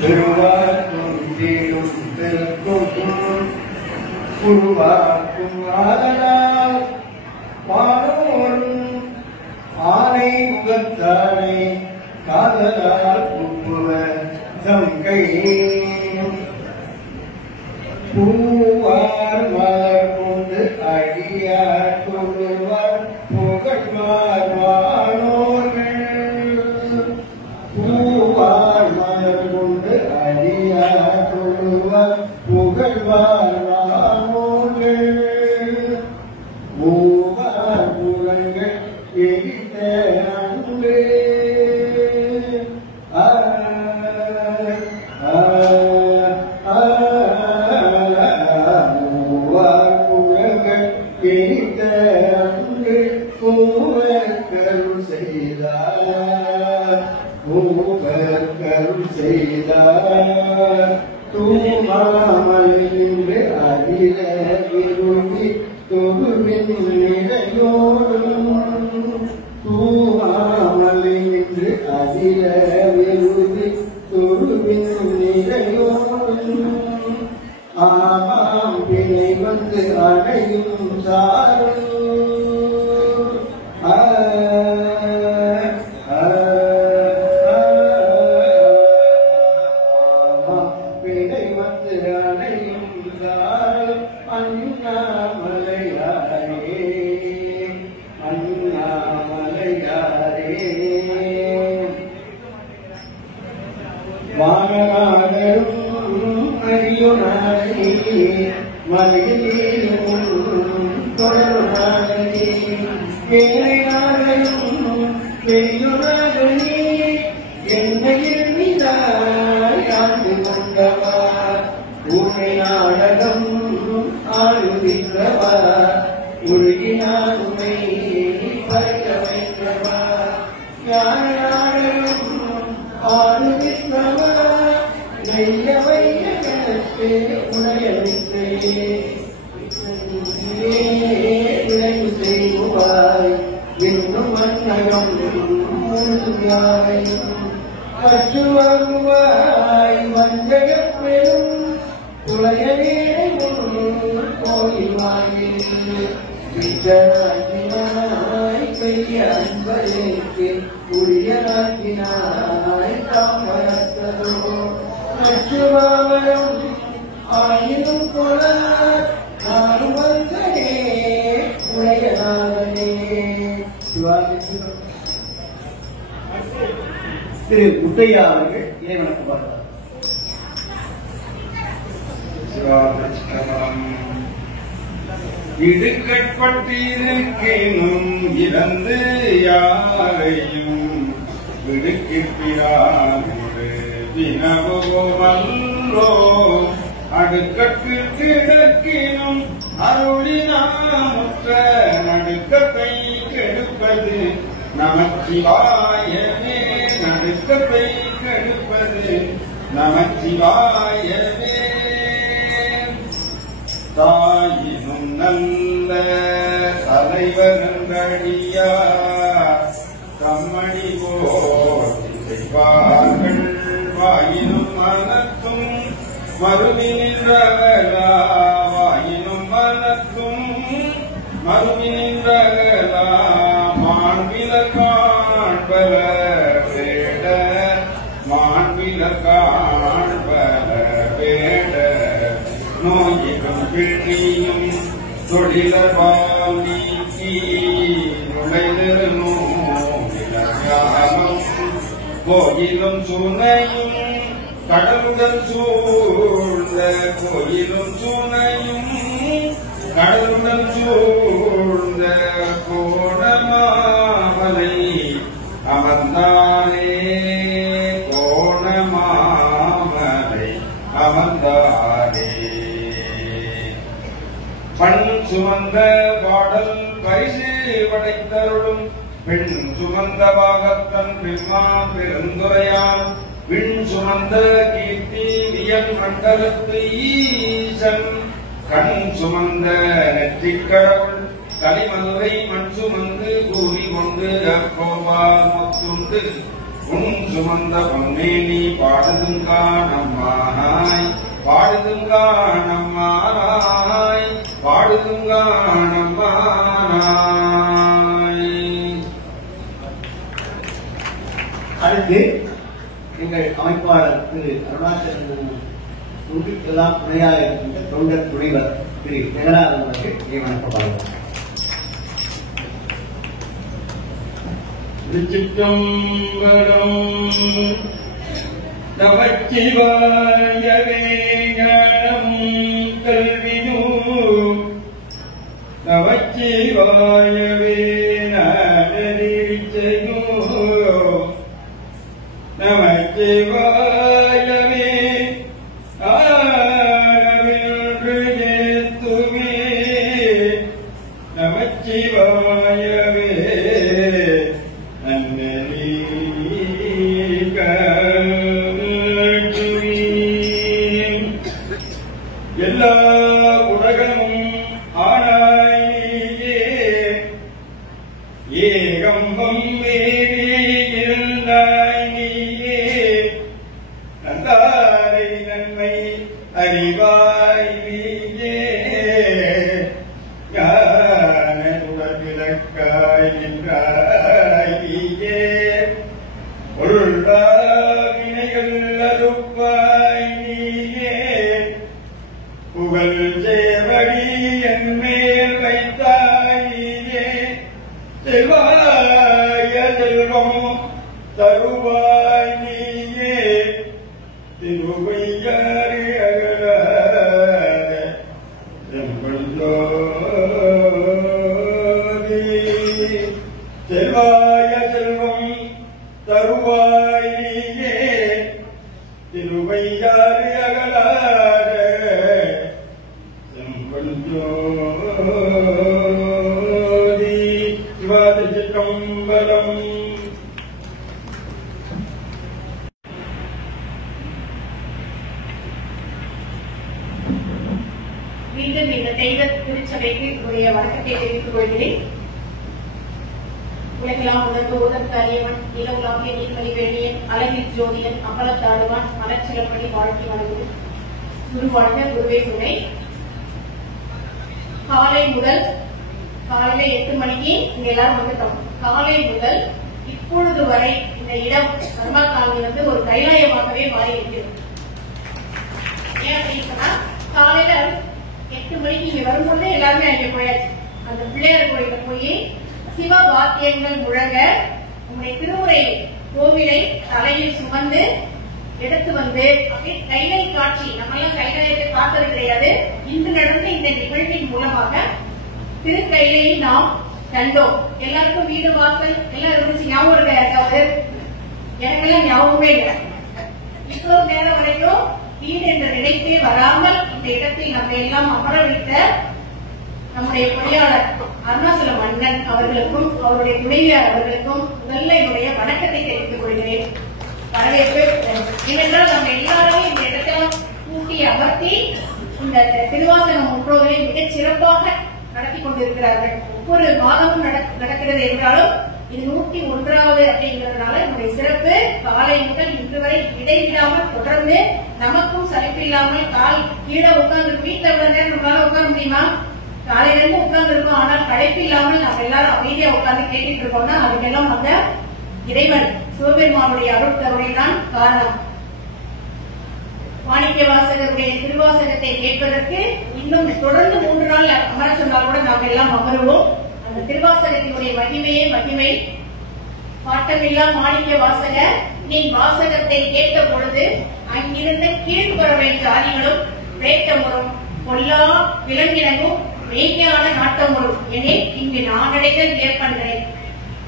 திருவாக்கும் உருவாக்கும் ஆதலால் பாடோரும் ஆனை முகத்தானை காதலால் புகுவர் தங்கை பூவார் மலர் கொண்டு அடியார் கொள்வார் புகழ்வார் வானோர்கள் பூவார் மலர் கொண்டு அடியார் கொள்வார் புகழ்வார் வானோர்கள் மூவார் புகழ்கள் எரித்த அன்பே கருள் செய்தார் தூமாமலின்று அதில விரும்பி தொகுவின் நிலையோடும் தூமாமலின்று அதில விரும்பி தொகுவின் நிலையோடும் ஆமாம் பிணை வந்து அடையும் சாரும் நாடகம் ஆளுகின்றவா உருகினார் உமை பறிக்க வைத்தவா நாடகம் ஆளுகின்றவா நெய்ய வையகத்தே உடைய வித்தையே விளைவு செய்வாய் இன்னும் மன்னகம் மூழ்காய் கற்றுவாய் வஞ்சகப் பெரும் துளையவேடை கோயில் வாங்கினாய் பெரிய அன்பருக்கு உரியனாக்கினாய் தாமரத்ததோ நச்சுவாவரம் ஆயினும் கொல நானும் வந்தனே உடையனாகனே. திரு முத்தையா அவர்கள் இறைவனுக்கு பார்த்தார். இடுக்கட்பட்டிருக்கேனும் இறந்து யாரையும் விடுக்கிற்றானோடு வினவோ அடுக்கட்டு கிடக்கினும் அருளினாமுற்ற நடுக்கத்தை கெடுப்பது நமச்சிவாயவே நடுக்கத்தை கெடுப்பது நமச்சிவாயவே. தாயினும் நல்ல தலைவரங்கடியா கம்மணி போவார்கள் வாயினும் மனத்தும் மறுவி நின்றகலா வாயினும் மனத்தும் மறுவி நின்றகலா மாண்பில காண்பல வேட மாண்பில காண்பல வேட நோயிலும் பிள்ளையும் தொழிலபால் நீக்கி நுழைந்திருநோம் கோயிலும் சுனையும் கடலுடன் சூழ்ந்த கோயிலும் சுனையும் கடலுடன் சூழ்ந்த கோணமாமலை அமர்ந்தானே கோணமாமலை அமர்ந்தானே. பண் சுமந்த பாடல் பரிசு படைத்தருளும் பெண் சுமந்த பாகத்தன் பெம்மா பெருந்துரையான் விண் சுமந்த கீர்த்தி வியன் மண்டலத்து ஈசன் கண் சுமந்த நெற்றிக் கடவுள் கலிமதுரை மண் சுமந்து கூறி கொண்டு அக்கோபா முத்துண்டு உன் சுமந்த பொன்னே நீ பாடுதுங்கானம்மானாய் பாடுதுங்கானம்மானாய் பாடுதுங்கானம்மானாய். அடுத்து எங்கள் அமைப்பாளர் திரு அருணாச்சலம் துண்டிக்கெல்லாம் துணையாக இருக்கின்ற தொண்டர் துணைவர் திரு ஜெகநாதன் அவர்கள் வணக்கப்பாளர். திருச்சிற்றம்பலம். நமச்சிவாயவே ஞானம் கல்வியோ நமச்சிவாயவே நாடரீச்சையோ நமச்சிவாயவே ஆரவின்று ஏத்துமே நமச்சிவாயவே எல்லா உலகமும் ஆனாய் நீயே ஏகம்பம் மேலே இருந்தாய் நீயே நந்தாரை நன்மை அறிவாய் நீயே ஞானத்துடன் விளக்காய் நின்றாய் நீயே பொருளா வினைகள் அறுப்பாய் நீயே புகழ் சேவடி என் மேல் வைத்தாயே செல்வாய செல்வம் தருவாய் நீயே திருவையாறு அகலாத செம்பொஞ்சோதி செல்வாய செல்வம் தருவாய் நீயே திருவையாறு அகலாத செம்பொஞ்சோதி. சிவாதிச்சிற்றம்பலம். மீண்டும் இந்த தெய்வ திருச்சபைக்கு உடைய வணக்கத்தை தெரிவித்துக் கொள்கிறேன். உலகெல்லாம் உணர்ந்து ஓதற்கு அறியவன் நிலவுலாகிய நீர்மலி வேணியன் அழகில் ஜோதியன் அம்பலத்தாடுவான் மலச்சிலப்படி வாழ்க்கை வழங்கு குருவாழ்க குருவே துணை. காலை முதல் காலையில 8 மணிக்கு இங்க எல்லாரும் வந்துட்டோம். காலை முதல் இப்பொழுது வரை இந்த இடம் கர்மா காலனி ஒரு கைலாயமாகவே மாறி இருக்கிறது. ஏன் அப்படின்னா காலையில 8 மணிக்கு இங்க வரும்போது எல்லாருமே அங்கே போயாச்சு. அந்த பிள்ளையார் கோயில போய் சிவ வாக்கியங்கள் முழங்க உங்களுடைய திருமுறை கோவிலை தலையில் சுமந்து எடுத்து வந்து அப்படியே கைலை காட்சி, நம்ம எல்லாம் கைலாயத்தை பார்த்தது கிடையாது. இன்று நடந்த இந்த நிகழ்வின் மூலமாக திருக்கைலையை நாம் கண்டோம். எல்லாருக்கும் வீடு வாசல் எல்லாம் இருந்துச்சு. ஞாபகம் இருக்காது? எனக்கெல்லாம் ஞாபகமே இல்லை. இவ்வளவு நேரம் வரைக்கும் வீடு என்ற நினைப்பே வராமல் இந்த இடத்தில் நம்ம எல்லாம் அமர வைத்த நம்முடைய பொறியாளர் அருணாச்சல மன்னன் அவர்களுக்கும் அவருடைய துணைவியார் அவர்களுக்கும் முதல்ல என்னுடைய வணக்கத்தை தெரிவித்துக் கொள்கிறேன். வரவேற்பு. ஏனென்றால் நம்ம எல்லாரும் இந்த இடத்துல கூட்டி அமர்த்தி இந்த திருவாசகம் முற்றோதலை மிகச் சிறப்பாக நடத்தி கொண்டிருக்கிறார்கள். ஒவ்வொரு மாதமும் நடக்கிறது என்றாலும் இது 101வது அப்படிங்கிறதுனால என்னுடைய சிறப்பு காலை முதல் இன்று வரை இடைவிடாமல் தொடர்ந்து நமக்கும் சலிப்பில்லாமல் கால் கீழே உட்கார்ந்து வீட்டில் உள்ள நேரம் நம்மளால உட்கார முடியுமா? காலையில இருந்து உட்கார்ந்து இருக்கோம். ஆனால் களைப்பு இல்லாமல் நம்ம எல்லாரும் அமைதியா உட்கார்ந்து கேட்டுட்டு இருக்கோம்னா அதுக்கெல்லாம் அந்த இறைவன் சிவபெருமானுடைய அருட்கருணை தான் காரணம். மாணிக்க வாசகருடைய திருவாசகத்தை கேட்பதற்கு இன்னும் தொடர்ந்து 3 நாள் அமர சொன்னால் கூட நாம் எல்லாம் அமருவோம். அந்த திருவாசகத்தினுடைய மகிமையே மகிமை. பாட்டமில்லா மாணிக்க வாசகர் நீ வாசகத்தை கேட்ட பொழுது அங்கிருந்த கீழ்பறவை ஜாதிகளும் வேட்டமுறும் பொல்லா விலங்கினமும் மெய்ஞான நாட்டமுறும் என இங்கு நானடைகள் ஏற்பன்றேன்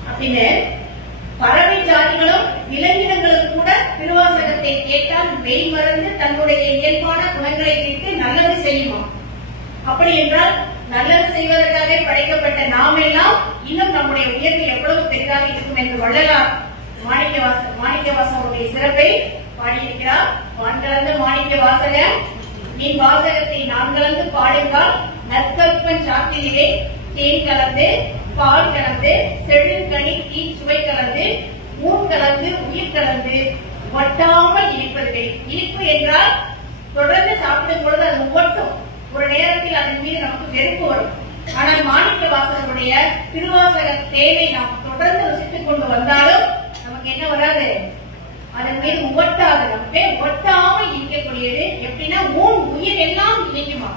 அப்படின்னு பறவை ஜாதிகளும் விலங்கினங்களும் கூட திருவாசகத்தை கேட்டால் மெய் மறந்து தன்னுடைய இயல்பான குணங்களை தீர்த்து நல்லது செய்யுமா? அப்படி என்றால் நல்லது செய்வதற்காக படைக்கப்பட்ட நாம் எல்லாம் இன்னும் நம்முடைய உயர்வு எவ்வளவு பெரிதாக இருக்கும் என்று வள்ளலார் மாணிக்க வாசகருடைய சிறப்பை பாடியிருக்கிறார். வான்கலந்த மாணிக்க வாசகர் நீ வாசகத்தை நான் கலந்து பாடுங்கள் நற்கற்பன் சாத்திரிலே தேன் கலந்து பால் கலந்து செழுங்கனி தீ சுவை கலந்து ஊர் கலந்து உயிர் கலந்து ஒட்டாமல் இனிப்பது. இனிப்பு என்றால் தொடர்ந்து சாப்பிடும் பொழுது அது ஒட்டும், ஒரு நேரத்தில் அதன் மீது நமக்கு வெறுப்பு வரும். ஆனால் மாணிக்க வாசகருடைய திருவாசக தேவை நாம் தொடர்ந்து ருசித்துக் கொண்டு வந்தாலும் நமக்கு என்ன வராது, அதன் மீது ஒட்டாது, நமக்கு ஒட்டாமல் இனிக்கக்கூடியது. எப்படின்னா ஊன் உயிர் எல்லாம் இனிக்குமா.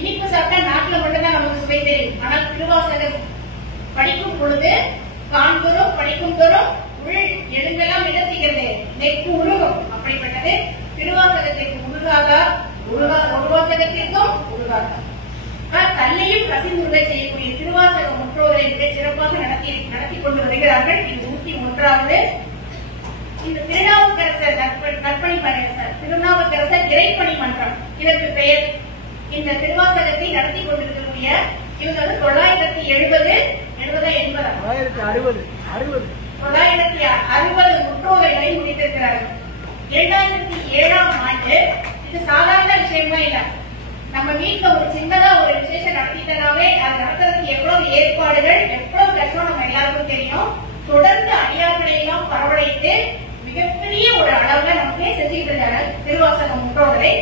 இனிப்பு சாப்பிட்டா நாட்டுல மட்டும்தான் நமக்கு சுவை தெரியும். ஆனால் திருவாசகம் படிக்கும் பொழுது காண்பதும் படிக்கும் தோறும் உள் எழுந்தெல்லாம் என்ன செய்கிறது, நெக்கு உருகும். அப்படிப்பட்டது திருவாசகத்திற்கு உருகாதா, உருவாசகத்திற்கும் உருகாதா. தன்னையும் கசிந்துருக செய்யக்கூடிய திருவாசக முற்றோரை மிக சிறப்பாக நடத்தி கொண்டு வருகிறார்கள். இது 101வது. இந்த திருநாவுக்கரசர் நற்பணி திருநாவுக்கரசர் இறைப்பணி மன்றம் இதற்கு பெயர். இந்த திருவாசகத்தை நடத்தி கொண்டிருக்கக்கூடிய இவங்க 970 முற்றோரைகளை முடித்திருக்கிறார்கள். 2007ஆம் ஆண்டு. இது சாதாரண விஷயமா இல்ல. நம்ம வீட்டுல ஒரு சின்னதா ஒரு விசேஷம் நடத்திட்டனாவே அது நடத்துறதுக்கு எவ்வளவு ஏற்பாடுகள், எவ்வளவு கஷ்டம் நம்ம எல்லாருக்கும் தெரியும். தொடர்ந்து அடியார்களை எல்லாம் வரவழைத்து மிகப்பெரிய ஒரு அளவுல நமக்கு செஞ்சுட்டு இருக்காங்க திருவாசக முற்றோரை.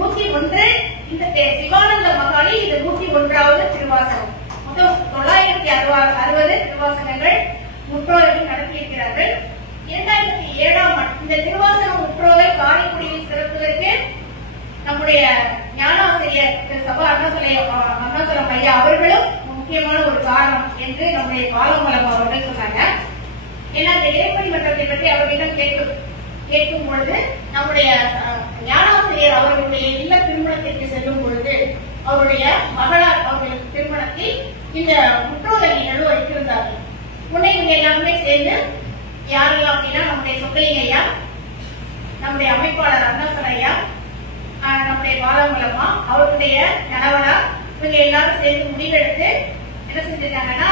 101. இந்த சிவானந்த மகாலி இது 101வது திருவாசகம். மொத்தம் 960 திருவாசகங்கள் முற்றோர்கள் நடத்தியிருக்கிறார்கள். 2007ஆம் ஆண்டு இந்த திருவாசக முற்றோரை காரைக்குடியில் சிறப்பதற்கு நம்முடைய ஞானாசிரியர் திரு சபா அருணாசலம் ஐயா அவர்களும் முக்கியமான ஒரு காரணம் என்று நம்முடைய பாலமலம் அவர்கள் சொன்னாங்க. ஏன்னா இந்த இறைப்பணி மன்றத்தை பற்றி அவர்களிடம் கேட்கும் பொழுது நம்முடைய ஞானாசிரியர் அவர்களுடைய இல்ல திருமணத்திற்கு செல்லும் பொழுது அவருடைய மகளார் அவர்களுக்கு திருமணத்தில் இந்த முற்றோரை நிகழ்வு வைத்திருந்தார்கள். முன்னை எல்லாருமே சேர்ந்து யாரெல்லாம் அப்படின்னா நம்முடைய சொக்கலிங்க ஐயா, நம்முடைய அமைப்பாளர் அருணாசலம் ஐயா, நம்முடைய பாலமலமா அவருடைய கணவனா இவங்க எல்லாரும் சேர்ந்து முடிவெடுத்து என்ன செஞ்சிருக்காங்கன்னா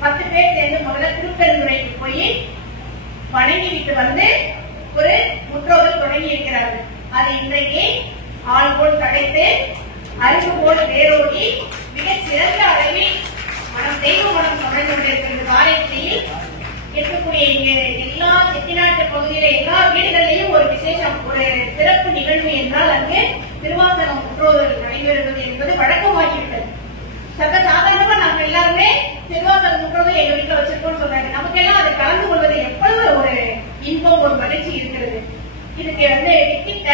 10 பேர் சேர்ந்து முதல்ல திருப்பெருந்துறைக்கு போய் வணங்கிவிட்டு வந்து ஒரு முற்றோதல் தொடங்கி இருக்கிறார்கள். அது இன்றைக்கு ஆள் போல் தடைத்து அறிவு போல் வேரோடி மிகச் சிறந்த அளவில் தெய்வ மனம் தொடர்ந்து கொண்டிருக்கிறது. காரைக்குடியில் இருக்கக்கூடிய எல்லா செட்டிநாட்டு பகுதியில எல்லா வீடுகளிலும் ஒரு விசேஷம், ஒரு சிறப்பு நிகழ்வு என்றால் அங்கு திருவாசகம் முற்றோதல் நடைபெறுவது என்பது வழக்கமாகிவிட்டது. சட்ட சாதாரணமா நம்ம எல்லாருமே திருவாசகம் முற்றோதல் எங்க வீட்டுல வச்சிருக்கோம்னு சொல்றாங்க. நமக்கெல்லாம் அதை கலந்து கொள்வது எவ்வளவு ஒரு இன்பம், ஒரு மகிழ்ச்சி இருக்கிறது. இதுக்கு கிட்ட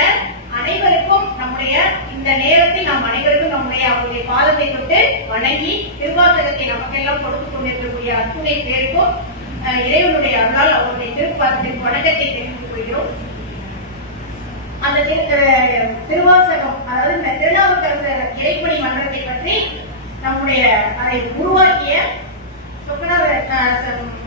அனைவருக்கும் நம்முடைய இந்த நேரத்தில் நாம் அனைவருக்கும் நம்முடைய அவருடைய பாதத்தை தொட்டு வணங்கி திருவாசகத்தை நமக்கெல்லாம் கொடுத்துக் கொண்டிருக்கக்கூடிய அத்துணை பேருக்கும் இறைவனுடைய அருளால் அவருடைய திருப்பாதத்திற்கு வணக்கத்தை தெரிவித்துக் கொள்கிறோம். அந்த திருவாசகம், அதாவது இந்த திருநாவுக்கரசர் இறைப்பணி மன்றத்தை பற்றி நம்முடைய அதை உருவாக்கிய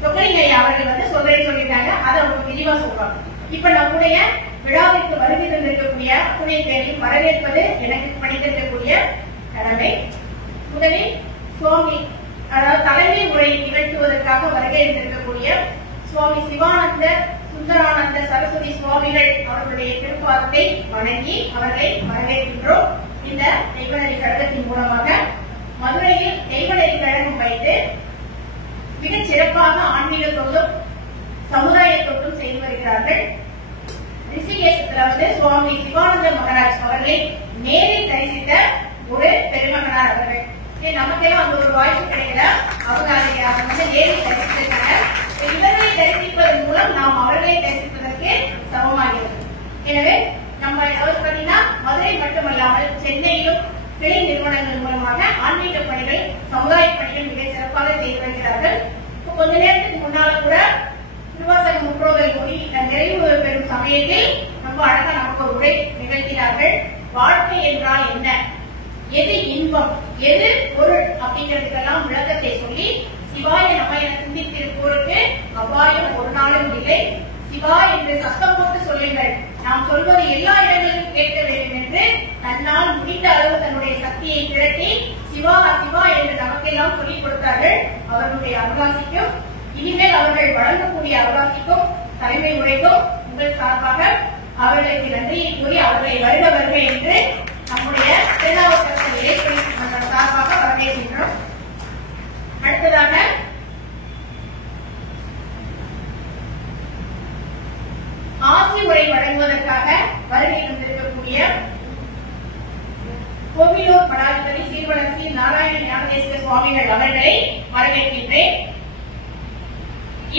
சொக்கலிங்க அவர்கள் சொல்லிட்டாங்க. அதை அவங்க தெளிவா சொல்றாங்க. இப்ப நம்முடைய விழாவிற்கு வருகை தந்திருக்கக்கூடிய அத்துணை பேரையும் வரவேற்பது எனக்கு படித்திருக்கக்கூடிய கடமை. முதலில் சுவாமி, அதாவது தலைமை உரையை நிகழ்த்துவதற்காக வருகை இருந்திருக்கக்கூடிய சுவாமி சிவானந்த சுந்தரானந்த சரஸ்வதி சுவாமிகள் அவர்களுடைய திருப்பாதத்தை வணங்கி அவர்களை வரவேற்கின்றோம். இந்த தெய்வநெறி கழகத்தின் மூலமாக மதுரையில் தெய்வநெறி கழகம் வைத்து மிகச் சிறப்பாக ஆன்மீக தொண்டும் சமுதாய தொண்டும் செய்து வருகிறார்கள். ரிஷிகேசத்துல சுவாமி சிவானந்த மகராஜ் அவர்களை நேரில் தரிசித்த ஒரு பெருமகனார் அவர்கள். நமக்கெல்லாம் அந்த ஒரு வாய்ப்பு கிடைக்கல. அவங்க அதை நேரில் தரிசித்திருக்காங்க. இவர்களை தரிசிப்பதன் மூலம் நாம் அவர்களை தரிசிப்பதற்கு சமமாகிறது. எனவே நம்ம பாத்தீங்கன்னா மதுரை மட்டுமல்லாமல் சென்னையிலும் கிளை நிறுவனங்கள் மூலமாக ஆன்மீக பணிகள், சமுதாய பணிகள் மிக சிறப்பாக செய்து வருகிறார்கள். கொஞ்ச நேரத்துக்கு முன்னால கூட திருவாசக முற்றோதல் நிறைவு பெறும் சமயத்தில் ரொம்ப அழகா நமக்கு ஒரு உரை நிகழ்த்தினார்கள். வாழ்க்கை என்றால் என்ன, எது இன்பம், எது பொருள் அப்படிங்கிறதுக்கெல்லாம் விளக்கத்தை சொல்லி சிவாய நம்ம என சிந்தித்திருப்போருக்கு அவ்வாயம் ஒரு நாளும் இல்லை. சிவா என்று சத்தம் போட்டு சொல்லுங்கள், நாம் சொல்வது எல்லா இடங்களிலும் கேட்க வேண்டும் என்று தன்னால் முடிந்த அளவு தன்னுடைய சக்தியை திரட்டி சிவா சிவா என்று நமக்கெல்லாம் சொல்லிக் கொடுத்தார்கள். அவர்களுடைய அருளாசிக்கும் இனிமேல் அவர்கள் வழங்கக்கூடிய அருளாசிக்கும் தலைமை உரைக்கும் உங்கள் சார்பாக அவர்களுக்கு நன்றியை கூறி அவர்களை வருக வருக என்று நம்முடைய திருநாவுக்கரசர் இறைப்பணி மன்றம் சார்பாக வரவேற்கின்றோம். அடுத்ததாக வருகை வந்திருக்கக்கூடிய கோவிலூர் மடாதிபதி சீர்வளர்ச்சி நாராயண ஞானதேசிக சுவாமிகள் அவர்களை வரவேற்கின்றேன்.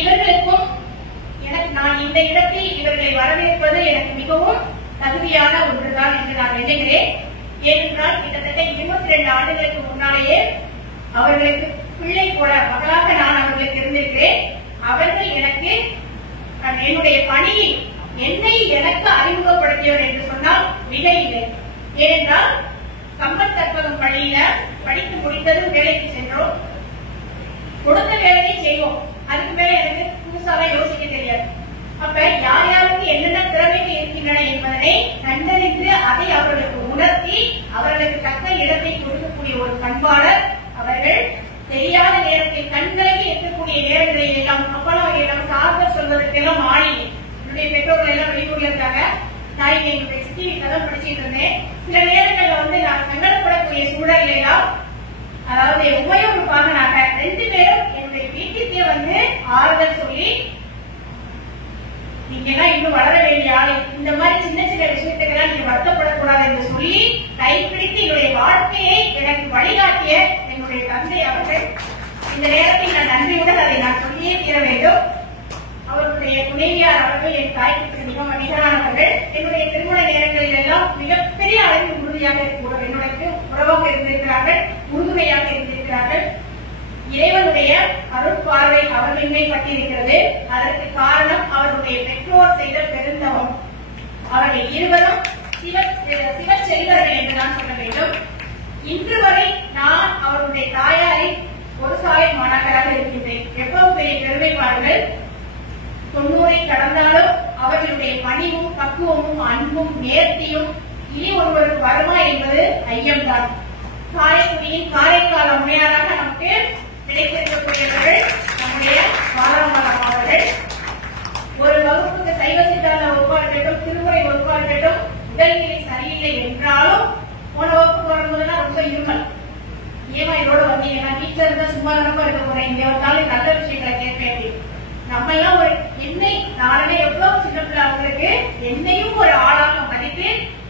இவர்களுக்கும் நான் இந்த இடத்தில் இவர்களை வரவேற்பது எனக்கு மிகவும் தகுதியான ஒன்றுதான் என்று நான் நினைக்கிறேன். ஏனென்றால் கிட்டத்தட்ட 22 ஆண்டுகளுக்கு முன்னாலேயே அவர்களுக்கு பிள்ளை போல மகளாக நான் அவர்களுக்கு இருந்திருக்கிறேன். அவர்கள் எனக்கு என்னுடைய பணியை எனக்கு அறிமுகப்படுத்தியவர் என்று சொன்னால் மிக இல்லை. ஏனென்றால் கம்பன் கற்பகம் பள்ளியில படித்து முடித்ததும் வேலைக்கு சென்றோம். கொடுத்த வேலையை செய்வோம். அதுக்கு மேல எனக்கு புதுசாக யோசிக்க தெரியாது. அப்ப யார் யாருக்கு என்னென்ன திறமைகள் இருக்கின்றன என்பதனை கண்டறிந்து அதை அவர்களுக்கு உணர்த்தி அவர்களுக்கு தக்க இடத்தை கொடுக்கக்கூடிய ஒரு பண்பாளர் அவர்கள். தெரியாத நேரத்தில் கண்களுக்கு எட்டக்கூடிய நேரங்களில் எல்லாம் அப்பெல்லாம் எல்லாம் சார்ந்த சொல்வதற்கெல்லாம் ஆணி என்னுடைய பெற்றோர்கள் எல்லாம் வெளியூர்ல இருக்காங்க. நான் என்னுடைய சித்தி வீட்டில் தான் படிச்சுட்டு இருந்தேன். சில நேரங்கள்ல நான் சங்கடப்படக்கூடிய சூழல் எல்லாம் அதாவது உபயோகமாக நாங்க 2 பேரும் என்னுடைய வீட்டுக்கே ஆறுதல் சொல்லி நீங்க எல்லாம் இன்னும் வளர வேண்டிய ஆளு, இந்த மாதிரி சின்ன சின்ன விஷயத்துக்கெல்லாம் நீங்க வருத்தப்படக்கூடாது என்று சொல்லி கைப்பிடித்து என்னுடைய வாழ்க்கையை எனக்கு வழிகாட்டிய என்னுடைய தந்தை அவர்கள். இந்த நேரத்தில் நான் நன்றியுடன் அதை நான் சொல்லியே தீர வேண்டும். அவருடைய துணைவியார் அவர்கள் என் தாய்க்கு மிக நிகரானவர்கள். என்னுடைய திருமண நேரங்களில் எல்லாம் மிகப்பெரிய அளவில் உறுதியாக என்னுடைய உறவாக இருந்திருக்கிறார்கள், உறுதுணையாக இருந்திருக்கிறார்கள். இறைவனுடைய அருட்பார்வை அவர்கள் மேல் பட்டிருக்கிறது. அதற்கு காரணம் அவருடைய பெற்றோர் செய்த பெருந்தவம். அவர்கள் இருவரும் சிவச்செல்வர்கள் என்று நான் சொல்ல வேண்டும். இன்று வரை நான் அவருடைய தாயாரை ஒரு சாலை மாணவராக இருக்கின்றேன். எவ்வளவு பெரிய பெருமைப்பாடுகள். 90 கடந்தாலும் அவர்களுடைய பணிவும் பக்குவமும் அன்பும் நேர்த்தியும் இனி ஒருவருக்கு வருமா என்பது ஐயம்தான். காரைக்குடியின் காரைக்கால் அம்மையாராக நமக்கு கிடைத்திருக்கக்கூடியவர்கள் நம்முடைய பாராமரம் அவர்கள். ஒரு வகுப்புக்கு சைவ சித்தாந்த வகுப்பா இருக்கட்டும், திருமுறை வகுப்பா இருக்கட்டும், உடல்நிலை சரியில்லை என்றாலும் போன வகுப்பு வரும்போதுதான் ரொம்ப இருமல். ஏமா இதோட வந்தீங்க, நான் வீட்டுல இருந்தா சும்மா ரொம்ப இருக்க போறேன், இங்க வந்தாலும் நல்ல விஷயங்களை கேட்பேன். நம்ம எல்லாம் ஒரு என்னை நானுமே எவ்வளவு சின்ன பிள்ளை அவங்களுக்கு என்னையும் ஒரு ஆளாக மதித்து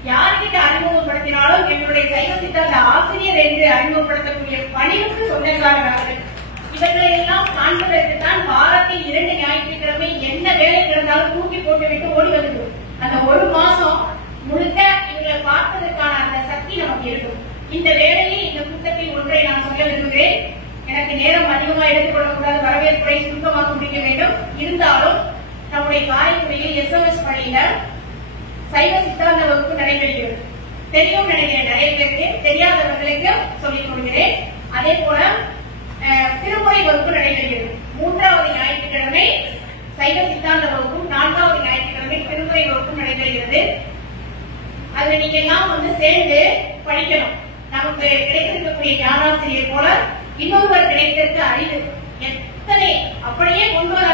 யார்கிட்ட அறிமுகப்படுத்தினாலும் என்னுடைய சைவ சித்தாந்த ஆசிரியர் என்று அறிமுகப்படுத்தக்கூடிய பணிவுக்கு சொந்தக்காரர்கள். இவர்களை எல்லாம் காண்பதற்கு தான் வாரத்தில் 2 ஞாயிற்றுக்கிழமை என்ன வேலை இருந்தாலும் தூக்கி போட்டு விட்டு ஓடி வந்தது. அந்த ஒரு மாசம் முழுக்க இவங்களை பார்ப்பதற்கான அந்த சக்தி நமக்கு இருக்கும். இந்த வேலையை இந்த புத்தகத்தில் ஒன்றை நான் சொல்ல விரும்புகிறேன். எனக்கு நேரம் அதிகமாக எடுத்துக்கொள்ளக்கூடாது, வரவேற்புரை சுருக்கமாக முடிக்க வேண்டும். இருந்தாலும் நம்முடைய காரைக்குடியில் SMS பள்ளியில சைவ சித்தாந்த வகுப்பு நடைபெறுகிறது. தெரியும் நினைக்கிறேன் நிறைய பேருக்கு, தெரியாதவர்களுக்கு சொல்லிக் கொள்கிறேன். அதே போல திருமுறை வகுப்பு நடைபெறுகிறது. 3வது ஞாயிற்றுக்கிழமை சைவ சித்தாந்த வகுப்பும் 4வது ஞாயிற்றுக்கிழமை திருமுறை வகுப்பும் நடைபெறுகிறது. அதுல நீங்க எல்லாம் சேர்ந்து படிக்கணும். நமக்கு கிடைத்திருக்கக்கூடிய ஞானாசிரியர் போல இன்னொருவர் கிடைத்திருக்க அறிவு எத்தனை அப்படியே கொண்டு வர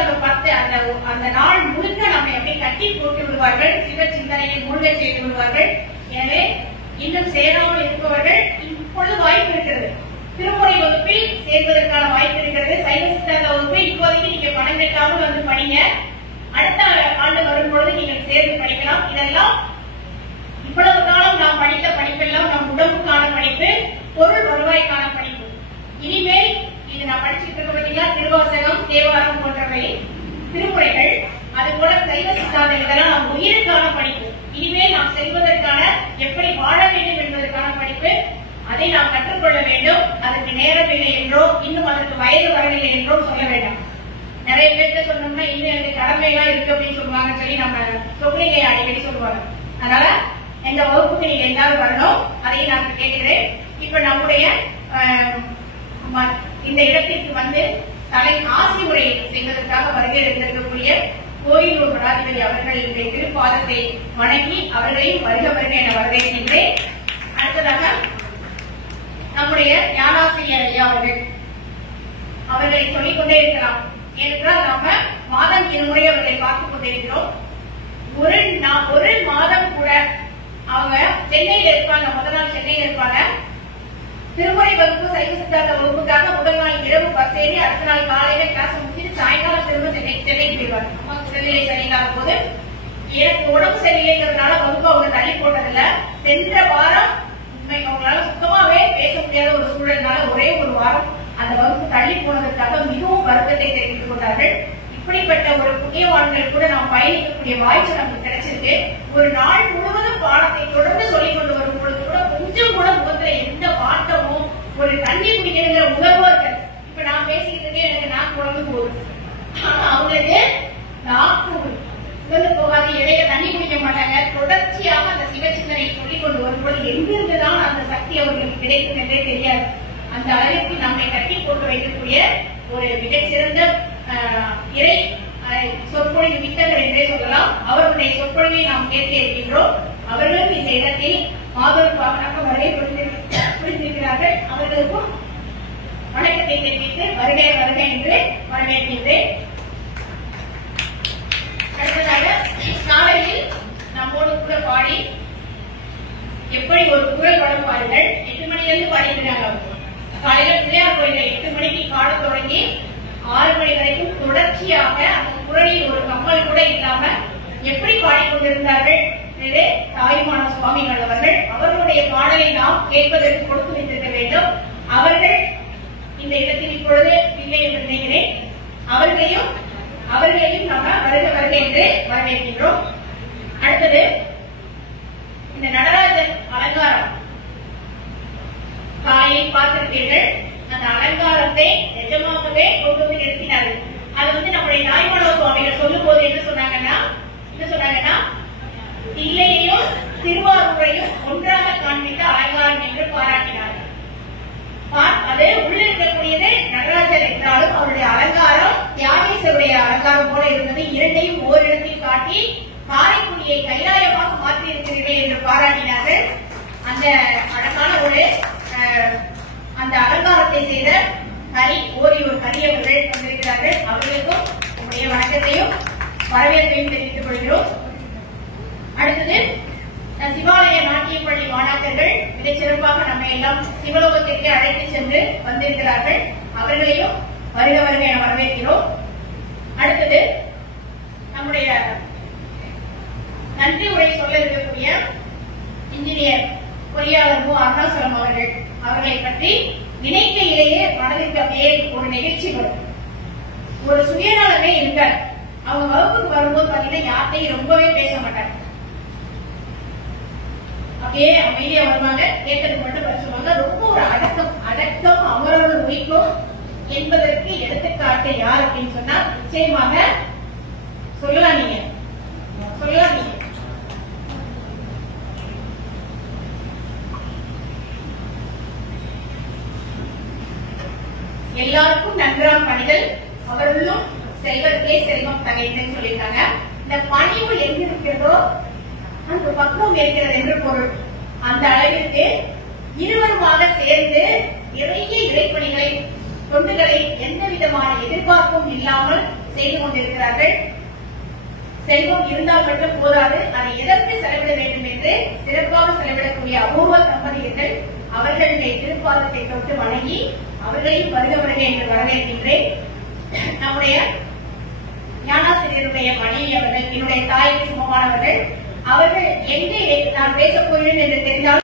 அந்த நாள் முழுக்க நம்மை அப்படியே கட்டி போட்டு விடுவார்கள். சிவ சிந்தனையில் மூழ்க செய்து விடுவார்கள். எனவே இன்னும் சேராமல் இருப்பவர்கள் இப்பொழுது வாய்ப்பு இருக்கிறது. திருமுறை வகுப்பில் சேர்வதற்கான வாய்ப்பு இருக்கிறது. சைவ சித்தாந்த வகுப்பை இப்போதைக்கு நீங்க பணம் கட்டாமல் படிங்க. அடுத்த ஆண்டு வரும்பொழுது நீங்கள் சேர்ந்து படிக்கலாம். இதெல்லாம் இவ்வளவு காலம் நாம் படித்த படிப்பெல்லாம் நம் உடம்புக்கான படிப்பு, பொருள் வருவாய்க்கான படிப்பு. இனிமேல் இது நான் படிச்சுட்டு இருக்க பார்த்தீங்களா, திருவாசகம், தேவாரம் போன்றவை திருமுறைகள், அது போல சைவ சித்தாந்தம், இதெல்லாம் நம் உயிருக்கான படிப்பு. இனிமேல் நாம் செல்வதற்கான எப்படி வாழ வேண்டும் என்பதற்கான படிப்பு. அதை நாம் கற்றுக்கொள்ள வேண்டும். அதற்கு நேரம் இல்லை என்றோ இன்னும் அதற்கு வயது வரவில்லை என்றோ சொல்ல வேண்டாம். நிறைய பேர்கிட்ட சொன்னோம்னா இன்னும் எனக்கு கடமையெல்லாம் இருக்கு அப்படின்னு சொல்லுவாங்க சொல்லி நம்ம சொல்லிங்க அடிக்கடி சொல்லுவாங்க. அதனால எந்த வகுப்புக்கு நீங்க எல்லாரும் வரணும், அதையும் நான் கேட்கிறேன். இப்ப நம்முடைய இந்த இடத்திற்கு தலை ஆசி உரை செய்வதற்காக வருகை இருந்திருக்கக்கூடிய கோயிலூர் மடாதிபதி அவர்களுடைய திருப்பாதத்தை வணங்கி அவர்களையும் வருக வருக என வரவேற்கின்றேன். அடுத்ததாக நம்முடைய ஞானாசிரியர் ஐயா அவர்களை சொல்லிக் கொண்டே இருக்கலாம். ஏனென்றால் நாம மாதம் 2 முறை அவர்களை பார்த்துக் கொண்டிருக்கிறோம். ஒரு மாதம் கூட அவங்க சென்னையில் இருப்பாங்க. முதல் நாள் சென்னையில் இருப்பாங்க. திருமுறை வகுப்பு சைவ சித்தாந்த வகுப்புக்காக முதல் நாள் இரவு பஸ் ஏறி அடுத்த நாள் காலையில கிளாஸ் முடிச்சுட்டு சாயங்காலம் திரும்ப சென்னைக்கு போயிடுவாங்க. அம்மாவுக்கு சென்னையை சரியில்லாத போது எனக்கு உடம்பு சரியில்லைங்கிறதுனால வகுப்பு அவங்க தள்ளி போட்டதில்ல. சென்ற வாரம் அவங்களால சுத்தமாவே பேச முடியாத ஒரு சூழல்னால ஒரே ஒரு வாரம் அந்த வகுப்பு தள்ளி போனதற்காக மிகவும் வருத்தத்தை தெரிவித்துக் கொண்டார்கள். இப்படிப்பட்ட ஒரு புண்ணியவான்கள் கூட நாம் பயணிக்கக்கூடிய வாய்ப்பு நமக்கு கிடைச்சிருக்கு. ஒரு நாள் முழுவதும் பாடத்தை தொடர்ந்து சொல்லிக் கொண்டு வரும் பொழுது கூட கொஞ்சம் கூட முகத்துல எந்த மாற்றமும் ஒரு தண்ணி குடிக்கிற உணர்வோ இருக்காது. இப்ப நான் பேசிட்டு இருக்கேன், எனக்கு நாக்கு உடம்பு போகுது. ஆனா அவங்களுக்கு நாக்கு உணர்ந்து போகாது, இடையில தண்ணி குடிக்க மாட்டாங்க. தொடர்ச்சியாக அந்த சிவச்சிந்தனை சொல்லிக் கொண்டு வரும்போது எங்கிருந்துதான் அந்த சக்தி அவர்களுக்கு கிடைக்கும் என்றே தெரியாது. அந்த அளவிற்கு நம்மை கட்டி போட்டு வைக்கக்கூடிய ஒரு மிகச்சிறந்த இறை சொற்பொழிவு மிக்கவர் என்றே சொல்லலாம். அவர்களுடைய சொற்பொழிவை நாம் கேட்டு இருக்கின்றோம். அவர்களும் இந்த இடத்தில் மாதவர் பாவனாக வருகை புரிந்திருக்கிறார்கள். அவர்களுக்கும் வணக்கத்தை தெரிவித்து வருகை வருக என்று வரவேற்கின்றேன். அடுத்ததாக நாளையில் நம்மோடு கூட பாடி எப்படி ஒரு குரல் வழங்குவார்கள். 8 மணிலிருந்து பாடிக்கிறாங்க. காலையில பிள்ளையார் கோயில 8 மணிக்கு பாட தொடங்கி 6 மணி வரைக்கும் தொடர்ச்சியாக அந்த குரலில் ஒரு கம்மல் கூட இல்லாம எப்படி பாடிக்கொண்டிருந்தார்கள் தாயுமான சுவாமிகள் அவர்கள். அவர்களுடைய பாடலை நாம் கேட்பதற்கு கொடுத்து வைத்திருக்க வேண்டும். அவர்கள் இந்த இடத்தில் இப்பொழுது இல்லை என்று நினைக்கிறேன். அவர்களையும் நாம வருக வருக என்று வரவேற்கின்றோம். அடுத்தது இந்த நடராஜர் அலங்காரம் காலையை பார்த்திருப்பீர்கள். அந்த அலங்காரத்தை நிஜமாகவே கொண்டு வந்து நிறுத்தினார்கள். அது நம்முடைய தாய்மான சுவாமிகள் சொல்லும் போது என்ன சொன்னாங்கன்னா தில்லையையும் திருவாரூரையும் ஒன்றாக காண்பித்த அலங்காரம் என்று பாராட்டினார்கள். அது உள்ள இருக்கக்கூடியது நடராஜர் என்றாலும் அவருடைய அலங்காரம் தியாகேசருடைய அலங்காரம் போல இருந்தது. இரண்டையும் ஓரிடத்தில் காட்டி காரைக்குடியை கைலாயமாக மாற்றி இருக்கிறீர்கள் என்று பாராட்டினார்கள். அந்த அழகான ஒரு அந்த அலங்காரத்தை செய்த ஓரியூர் கரியவர்கள் வந்திருக்கிறார்கள். அவர்களுக்கும் உங்களுடைய வணக்கத்தையும் வரவேற்பையும் தெரிவித்துக் கொள்கிறோம். அடுத்தது சிவாலய நாட்டியப்பள்ளி மாணாக்கர்கள் மிகச் சிறப்பாக நம்ம எல்லாம் சிவலோகத்திற்கு அழைத்து சென்று வந்திருக்கிறார்கள். அவர்களையும் வருக வருக என வரவேற்கிறோம். அடுத்தது நம்முடைய நன்றி உரை சொல்ல இருக்கக்கூடிய இன்ஜினியர் பொறியாளர் மு அருணாசலம் அவர்களை பற்றி நினைக்கையிலேயே மனதிற்கு அப்படியே ஒரு நிகழ்ச்சி வரும். ஒரு சுயநலமே இருக்கார். அவங்க வகுப்புக்கு வரும்போது பாத்தீங்கன்னா யார்கிட்டையும் ரொம்பவே பேச மாட்டாங்க. அப்படியே அமைதியா வருவாங்க, கேட்டதுக்கு மட்டும் பேசுவாங்க. ரொம்ப ஒரு அடக்கம் அவரோட உயிக்கும் என்பதற்கு எடுத்துக்காட்டு யார் அப்படின்னு சொன்னா நிச்சயமாக சொல்லலாம். நீங்க எல்லாருக்கும் நன்றாம் பணிதல் அவர்களும் செல்வத்தே செல்வம் தகைன்னு சொல்லியிருக்காங்க. இந்த பணிவு எங்க இருக்கிறதோ அந்த பக்குவம் இருக்கிறது என்று பொருள். அந்த அளவிற்கு இருவருமாக சேர்ந்து நிறைய இறைப்பணிகளை தொண்டுகளை எந்த விதமான எதிர்பார்ப்பும் இல்லாமல் செய்து கொண்டிருக்கிறார்கள். செல்வம் இருந்தால் மட்டும் போதாது, அதை எதற்கு செலவிட வேண்டும் என்று சிறப்பாக செலவிடக்கூடிய அபூர்வ தம்பதியர்கள் அவர்களுடைய திருப்பாதத்தை தொட்டு வணங்கி அவர்களையும் வருக வருக என்று வரவேற்கின்றேன். நம்முடைய ஞானாசிரியருடைய மனைவி அவர்கள், என்னுடைய தாய்க்கு சுமமானவர்கள், அவர்கள் எங்கே நான் பேசப் போகிறேன் என்று தெரிந்தால்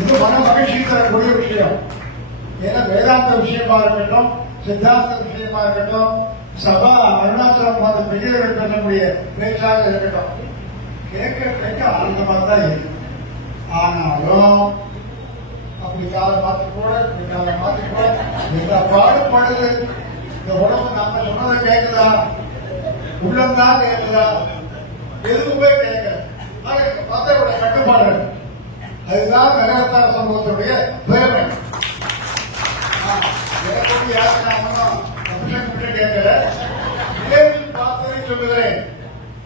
இது மன மகிழ்ச்சி தரக்கூடிய விஷயம். ஏன்னா வேதாந்த விஷயமா இருக்கட்டும், சித்தாந்த விஷயமா இருக்கட்டும், சபா அருணாச்சலம் போன்ற பெரியவர்கள் சொல்லக்கூடிய பேச்சாக இருக்கட்டும், கேட்க ஆனந்தமாக தான் இருக்கு. ஆனாலும் அப்படி காலை மாற்றி கூட இந்த பாடுபடுது. இந்த உடம்பு நம்ம சொன்னதை கேட்குதா, உள்ளம்தான் கேட்குதா, எதுவுமே கேட்கல. மத்தோட கட்டுப்பாடு, அதுதான் நகரத்தார சமூகத்துடைய பெருமை. எனக்கு யாரும் கேட்கல, நேரில் பார்த்ததை சொல்லுகிறேன்.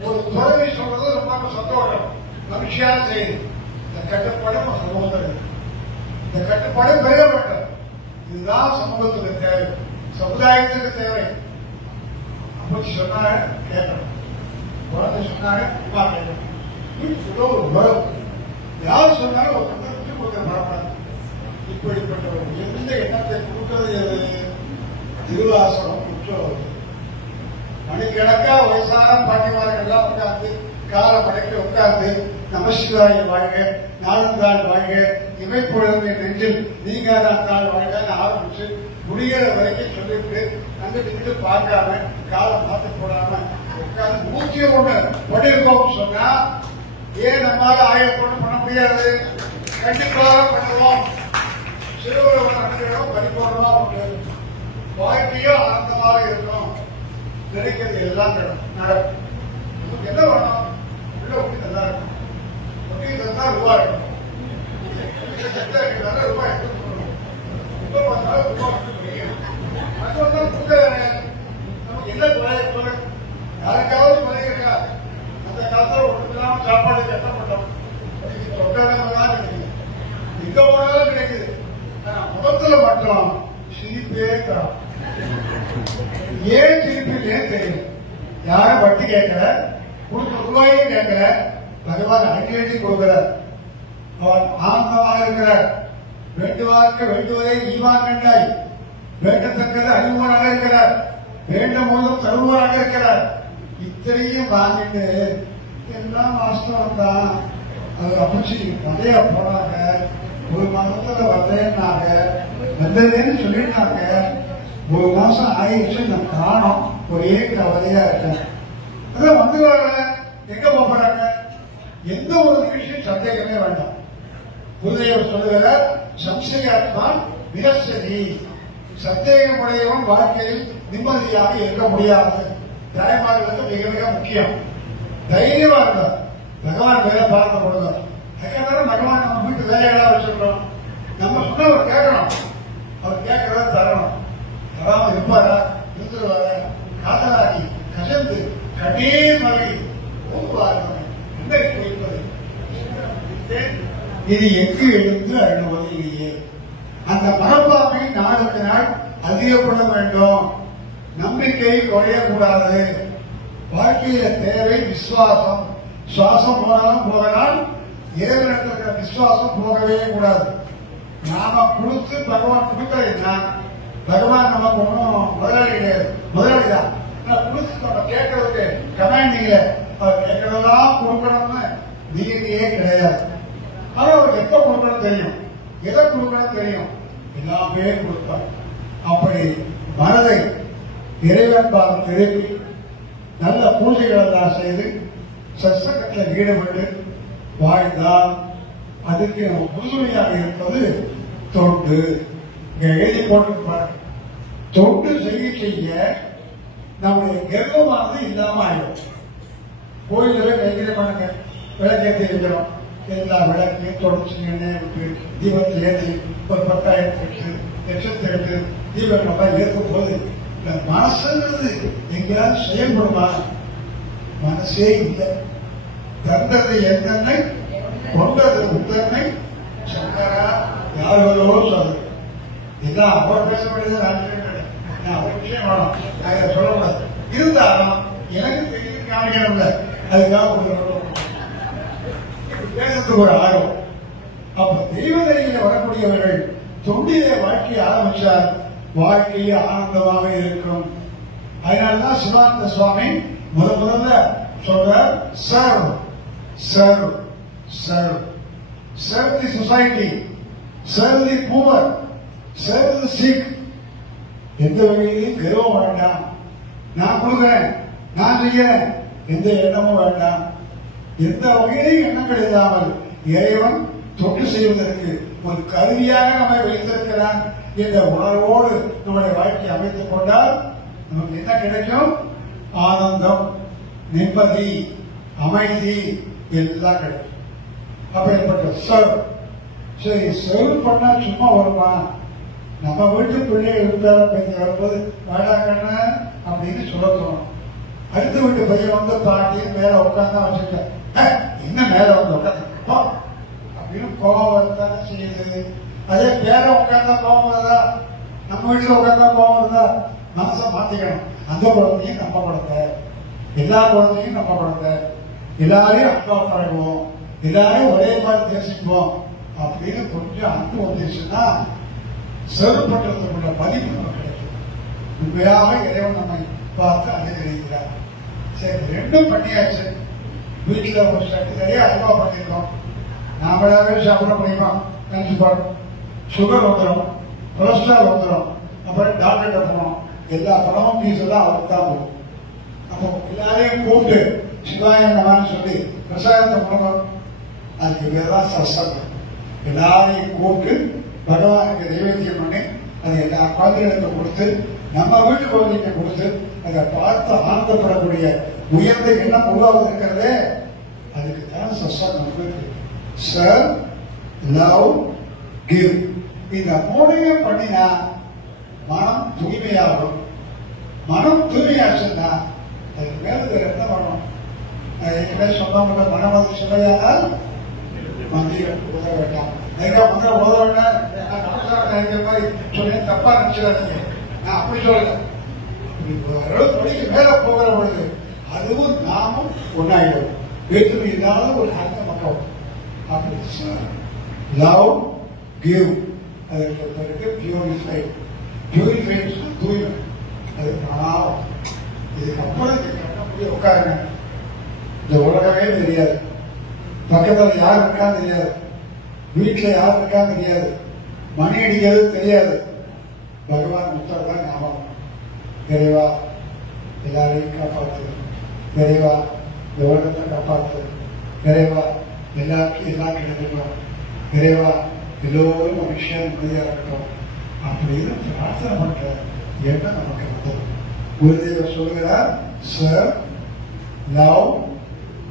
ஒரு துறவி சொல்றது ரொம்ப சந்தோஷம், மகிழ்ச்சியான செய்தி. இந்த கட்டுப்பாடு சமூகத்தில், இந்த கட்டுப்பாடு பெற வேண்டும். இதுதான் சமூகத்துக்கு தேவை, சமுதாயத்துக்கு தேவை. அப்படி சொன்னாங்க கேட்கணும், குழந்தை சொன்னாங்க கேட்கணும். ஒரு உறவு யார் சொன்னாலும் ஒரு விட்டு கொடுக்க பரவாயில்ல. இப்படிப்பட்ட ஒரு எந்த எண்ணத்தை கொடுக்கிறது எது? திருவாசகம் உற்சவம். மணிக்கணக்கா வயசான பாட்டிமார்கள்லாம் உட்கார்ந்து கால மடக்கி உட்கார்ந்து நமசிவாய வாழ்க, நாளுந்தாள் வாழ்க, இமைப்பொழுது நெஞ்சில் நீங்காதான் நாள் வாழ்க ஆரம்பிச்சு முடிகிற வரைக்கும் சொல்லிட்டு அங்கிட்டு பார்க்காம காலம் பார்த்து போடாம உட்கார்ந்து 101 பண்ணிருக்கோம் சொன்னா ஏன் நம்மளால 1000 பண்ண முடியாது? கண்டிப்பாக பண்ணுவோம். சிறுவர்கள் நடக்கிறோம், பரிபூர்ணமா உண்டு. வாழ்க்கையும் ஆனந்தமாக இருக்கும். நினைக்கிறது எல்லாம் நடக்கும். என்ன வேணும்? உள்ள ஒட்டி நல்லா இருக்கும். ஒட்டி தந்தா ரூபா இருக்கும். ரூபாய் நமக்கு என்ன குறை? யாருக்காவது குறை இருக்கா? அந்த காலத்துல ஒன்றுமில்லாம சாப்பாடு கஷ்டப்பட்டோம். தொட்டாதான் கிடைக்குது, எங்க போனாலும் கிடைக்குது. முகத்துல மட்டும் சிரிப்பே தான். ஏன் சிரிப்பு இல்லையே தெரியும். யாரும் வட்டி கேட்கல, ரூபாயும் கேட்கல. பகவான் அடிக்கடி கொடுக்கிறார். அவன் ஆனந்தமாக இருக்கிறார். வேண்டுவார்க்கு வேண்டுவதை ஈவான் கண்டாய், வேண்டத்தக்கது அறிவுவராக இருக்கிறார், வேண்டும் போதும் தருவராக இருக்கிறார். இத்தனையும் வாங்கிட்டு எல்லாம் வாஸ்தவம் தான். அது அமைச்சு நிறைய போனாங்க. ஒரு மாசத்துல வந்தேன்னாங்க, வந்ததுன்னு சொல்லிட்டாங்க. ஒரு மாசம் ஆயிடுச்சு, நான் காணும். ஒரே கவலையா இருக்கேன். அதான் வந்து எங்க போறாங்க? எந்த ஒரு நிகழ்ச்சியும் சந்தேகமே வேண்டாம். குருதேவர் சொல்லுகிறார், சம்சயாத்மான் விரசதி. சந்தேகமுடையவன் வாழ்க்கையில் நிம்மதியாக இருக்க முடியாது. தாய்மார்களுக்கு மிக மிக முக்கியம். தைரியமா இருந்தார். பகவான் வேலை பார்க்க கொடுங்க. பகவான் நம்ம வீட்டு வேலையெல்லாம் வச்சிருக்கோம். நம்ம சொன்ன அவர் கேட்கணும். அவர் கேட்கறத தரணும். தராம இருப்பாரா? இருந்துருவாரா? காதலாகி கசந்து கண்ணீர் மகி ஓங்குவார்கள். இது எங்கு எழுந்து அழுவது இல்லையே. அந்த மனப்பான்மை நாளுக்கு நாள் அதிகப்பட வேண்டும். நம்பிக்கை குறையக்கூடாது. வாழ்க்கையில தேவை விசுவாசம். சுவாசம் போனாலும் போகலாம், இறைவனிடத்தில் விசுவாசம் போகவே கூடாது. நாம கொடுத்து பகவான் கொடுக்கறதுன்னா பகவான் நமக்கு ஒன்றும் முதலாளி கிடையாது. முதலாளிதான் கொடுத்து நம்ம கேட்கறதுக்கு கமாண்டிங்ல அவர் கேட்கறதெல்லாம் கொடுக்கணும்னு நீதியே கிடையாது. ஆனா அவருக்கு எப்ப கொடுக்கணும் தெரியும், எதை கொடுக்கணும் தெரியும். எல்லாமே கொடுப்பார். அப்படி மனதை இறைவன் பாகம் திருப்பி நல்ல பூஜைகள் எல்லாம் செய்து சத்சங்கத்தில் ஈடுபட்டு வாழ்ந்தால் அதுக்கு உறுதுணையாக இருப்பது தொண்டு. எழுதி போட்டு தொண்டு செய்ய நம்முடைய கர்வமானது இல்லாம ஆயிடும். கோயில்களை கைகிற பண்ணுங்க, விளக்கேற்றி இருக்கிறோம். எல்லா விளக்கையும் தொடர்ச்சி எண்ணெய் விட்டு தீபத்தில் ஏற்றி ஒரு 10,000 எடுத்து லட்சத்தை எடுத்து தீபம் நம்ம ஏற்கும் போது இந்த மனசுங்கிறது எங்கேயாவது செயல்படுமா? மனசே இல்லை. தந்தது எந்தென்னை, கொண்டது உந்தன்னை, சங்கரா யார்களோ சொல்லு. எல்லாம் அவர் பேச வேண்டியது அவர் விஷயம் வேணும், நான் சொல்லக்கூடாது. இருந்தாலும் எனக்கு தெரியும் காமிக்கணும் இல்லை, அதுக்காக பேசுறதுக்கு ஒரு ஆர்வம். அப்ப தெய்வதையில வரக்கூடியவர்கள் தொண்டிலே வாழ்க்கையை ஆரம்பிச்சார், வாழ்க்கையே ஆனந்தமாக இருக்கும். அதனால்தான் சிவானந்த சுவாமி முதல்ல சொல்றார், serve serve serve serve the society, serve the poor, serve the sick. எந்த வகையிலையும் கர்வம் வேண்டாம். நான் கொடுக்கிறேன், நான் செய்கிறேன், எந்த எண்ணமும் வேண்டாம். எந்த வகையிலையும் எண்ணங்கள் இல்லாமல் இறைவன் தொட்டு செய்வதற்கு ஒரு கருவியாக நம்மை வைத்திருக்கிறான் என்ற உணர்வோடு நம்முடைய வாழ்க்கையை அமைத்துக் கொண்டால் நமக்கு என்ன கிடைக்கும்? ஆனந்தம், நிம்மதி, அமைதி எல்லாம் கிடைக்கும். அப்படிப்பட்ட சர்வ். சரி, சர்வ் பண்ணா சும்மா வருமா? நம்ம வீட்டு பிள்ளைகள் இருந்தாலும் வரும்போது வாடாக்கண்ண அப்படின்னு சொல்ல தோணும். அடுத்த வீட்டு பையன் வந்து தாண்டி மேல உட்காந்து வச்சுட்டேன், என்ன மேல வந்து உட்காந்து அப்படின்னு கோபம் வரத்தானே செய்யுது. அதே பேர உட்கார்ந்தா கோபம் வருதா? நம்ம வீட்டுல உட்கார்ந்தா கோபம் வருதா? மனசை மாத்திக்கணும். அந்த குழந்தையும் நம்ம குழந்தை, எல்லா குழந்தையும் நம்ம குழந்தை, எல்லாரையும் அன்பா பழகுவோம், எல்லாரையும் ஒரே மாதிரி நேசிப்போம் அப்படின்னு கொஞ்சம் அன்பு வந்துச்சுன்னா செருப்படுறதுக்குள்ள மதிப்பு நமக்கு கிடைக்கும். உண்மையாக இறைவன் நம்மை பார்த்து அனுகிரகிக்கிறார். சரி, ரெண்டும் பண்ணியாச்சு. வீட்டில் ஒரு சட்டு நிறைய அல்வா பண்ணியிருக்கோம். நாமளாவே சாப்பிட முடியுமா? நினைச்சு பாருங்க. சுகர் வந்துடும், கொலஸ்ட்ரால் வந்துடும், அப்புறம் டாக்டர்கிட்ட போனோம். எல்லா பணமும் ஃபீஸ் எல்லாம் அவருக்கு தான் போகும். அப்போ எல்லாரையும் கூப்பிட்டு சிவாய நமன்னு சொல்லி பிரசாதத்தை பண்ணணும். அதுக்கு பேர் தான் சத்சங்கம். எல்லாரையும் கூப்பிட்டு பகவானுக்கு நைவேத்தியம் பண்ணி அதை எல்லா குழந்தைகளுக்கு கொடுத்து நம்ம வீட்டு குழந்தைக்கு கொடுத்து அதை பார்த்து ஆனந்தப்படக்கூடிய உயர்ந்த எண்ணம் உருவாக இருக்கிறதே, அதுக்கு தான் சத்சங்கம். சர், லவ், கிவ், இந்த மூணையும் பண்ணினா மனம் தூய்மையாகும். மனம் தூய்மையாச்சுன்னா அதுக்கு மேல என்ன பண்ணணும்? ஏற்கனவே சொன்ன மனமது சிலையானால் மந்திரம் உத வேண்டாம். மந்திரம் உத வேண்டாம் நினைக்கிற மாதிரி சொல்லி தப்பா நினைச்சிடாதீங்க. நான் அப்படி சொல்லல. படிக்க மேல போகிற பொழுது அதுவும் நாமும் ஒன்னாயிடும். வேற்றுமை இல்லாத ஒரு அந்த மக்கள். அப்படி லவ், கிவ், அதற்கு பிறகு பியூரிஃபை. பியூரிஃபை தூய்மை. அது பிரணாமம். இதுக்கப்புறம் உட்காருங்க. இந்த உலகமே தெரியாது, பக்கத்தில் யார் இருக்கான்னு தெரியாது, வீட்டில் யார் இருக்கான்னு தெரியாது, மணி அடிக்கிறது தெரியாது. பகவான் உத்தரவு தான் ஞாபகம். இறைவா எல்லாரையும் காப்பாற்று, இறைவா இந்த உலகத்தை காப்பாற்று, இறைவா எல்லாருக்கும் எல்லாம் கிடைக்கணும், இறைவா எல்லோரும் மனுஷன் நிம்மதியாக இருக்கட்டும் அப்படின்னு பிரார்த்தனை பண்ற எண்ணம் நமக்கு வந்தது. குருதேவர் சொல்கிறார், sir, love,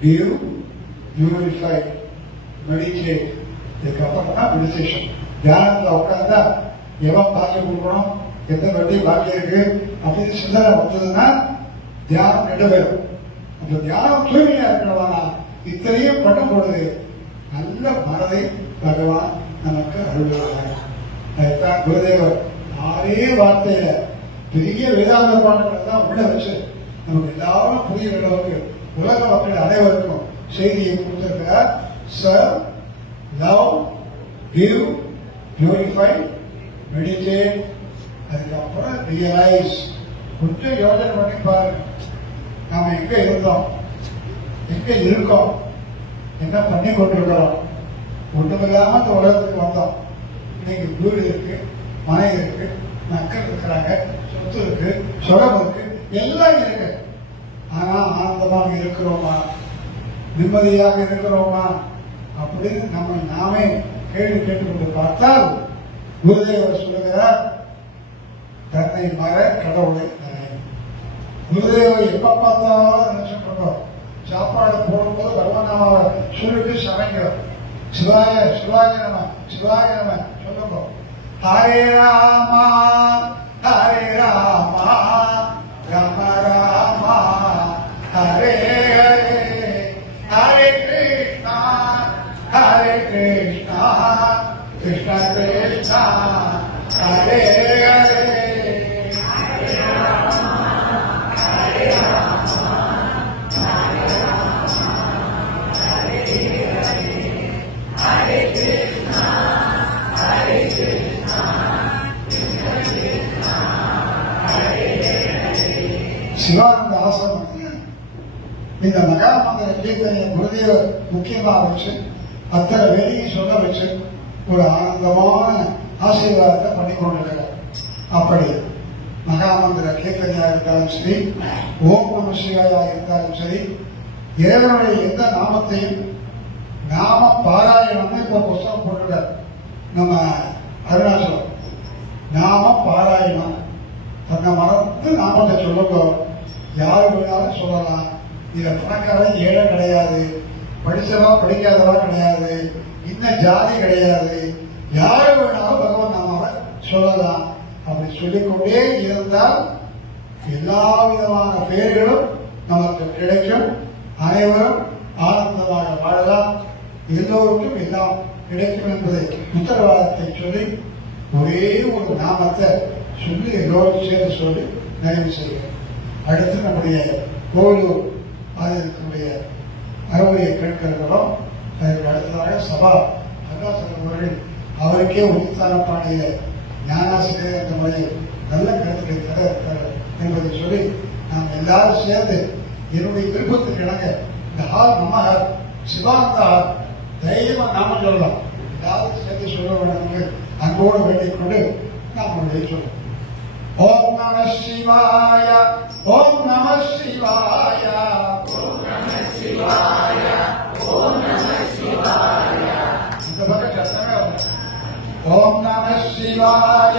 give, purify, meditate. இதுக்கப்புறம் தான் மெடிடேஷன். தியானத்தில் உட்கார்ந்தா எவன் பாக்கியம் கொடுக்கணும், எந்த வட்டி பாக்கி இருக்கு அப்படின்னு சிந்தனை வந்ததுன்னா தியானம் ரெண்டு பேரும். அந்த தியானம் தூய்மையா இருக்கிறவனா இத்தனையும் பண்ணும் பொழுது நல்ல மனதை பகவான் நமக்கு அருள்வாங்க. அதுதான் குருதேவர் 6 வார்த்தையில பெரிய வேதாந்த பாடங்களை தான் உள்ள வச்சு நமக்கு எல்லாரும் புரிகிற அளவுக்கு உலக மக்கள் அனைவருக்கும் செய்தியை கொடுத்திருக்கிறார். Sir, love, give, purify, meditate. அதுக்கப்புறம் ரியலைஸ். கொஞ்சம் யோசனை பண்ணி பாருங்க, நாம எங்க இருந்தோம், எங்க இருக்கோம், என்ன பண்ணி கொண்டிருக்கிறோம். ஒண்ணுமில்லாம இந்த உலகத்துக்கு வந்தோம். இன்னைக்கு வீடு இருக்கு, மனை இருக்கு, மக்கள் இருக்கிறாங்க, சொத்து இருக்கு, சுகம் இருக்கு, எல்லாம் இருக்கு. ஆனா ஆனந்தமாக இருக்கிறோமா, நிம்மதியாக இருக்கிறோமா அப்படின்னு நம்ம நாமே கேள்வி கேட்டுக்கொண்டு பார்த்தால் குருதேவர் சொல்லுகிறார், தன்னை மற கடவுளை நினை. குருதேவர் எப்ப பார்த்தாலும் நினைச்சுட்டு சாப்பாடு போடும்போது பகவானாவை சொல்லிட்டு சமைக்கிறோம். சிவாய சிவாய நம, சிவாய நம சொல்லுங்க. ஹரே ராமா ஹரே ராமா ராம ராமா ஹரே ஹரே ஹரே கிருஷ்ணா ஹரே கிருஷ்ணா கிருஷ்ண கிருஷ்ணா ஹரே ஹரே. சிவானந்த ஆசிரமத்தில் இந்த மகாமந்திர கீர்த்தனையை குருதேவர் முக்கியமா வச்சு அத்தனை வேலையும் சொல்ல வச்சு ஒரு ஆனந்தமான ஆசீர்வாதத்தை பண்ணி கொண்டிருக்கிறார். அப்படி மகாமந்திர கீர்த்தனையா இருந்தாலும் சரி, ஓம் நம சிவாயா இருந்தாலும் சரி, இறைவனுடைய எந்த நாமத்தையும் நாம பாராயணம்னு இப்ப புத்தகம் போட்டுட்டார் நம்ம அருணாச்சலம். நாம பாராயணம் தன்னை மறந்து நாமத்தை சொல்லுங்க. யாரு வேணாலும் சொல்லலாம். இதுல பணக்காரன் ஏழை கிடையாது, படிச்சவா படிக்காதவா கிடையாது, இன்னும் ஜாதி கிடையாது. யாரு வேணாலும் பகவான் நாம சொல்லலாம். அப்படி சொல்லிக்கொண்டே இருந்தால் எல்லா விதமான பெயர்களும் நமக்கு கிடைக்கும். அனைவரும் ஆனந்தமாக வாழலாம், எல்லோருக்கும் எல்லாம் கிடைக்கும் என்பதை உத்தரவாதத்தை சொல்லி ஒரே ஒரு நாமத்தை சொல்லி எல்லோரும் சேர்ந்து சொல்லி நிறைவு செய்கிறேன். அடுத்து நம்முடைய கோவிலூர் ஆதினத்தினுடைய அறுவடையை கேட்கிறோம். அதற்கு அடுத்ததாக சபா அருணாச்சலம் அவர்கள் அவருக்கே உரித்தான பாணிய ஞானாசிரியர் என்ற முறையில் நல்ல கருத்துக்களை தர இருக்கிறார் என்பதை சொல்லி நாம் எல்லாரும் சேர்ந்து என்னுடைய விருப்பத்துக்கு இணங்க இந்த ஹால் நம்ம ஹால் சிவானந்த ஹால் தைரியமா நாம சொல்லலாம். எல்லாரும் சேர்ந்து சொல்ல வேண்டும் அன்போடு வேண்டிக் கொண்டு நாம் சொல்லுவோம். ஓம் நம சிவாய ஓம் நம சிவாய ஓம் நம சிவாய ஓம் நம சிவாய. இந்த பக்கம் சத்தமே வரும். ஓம் நம சிவாய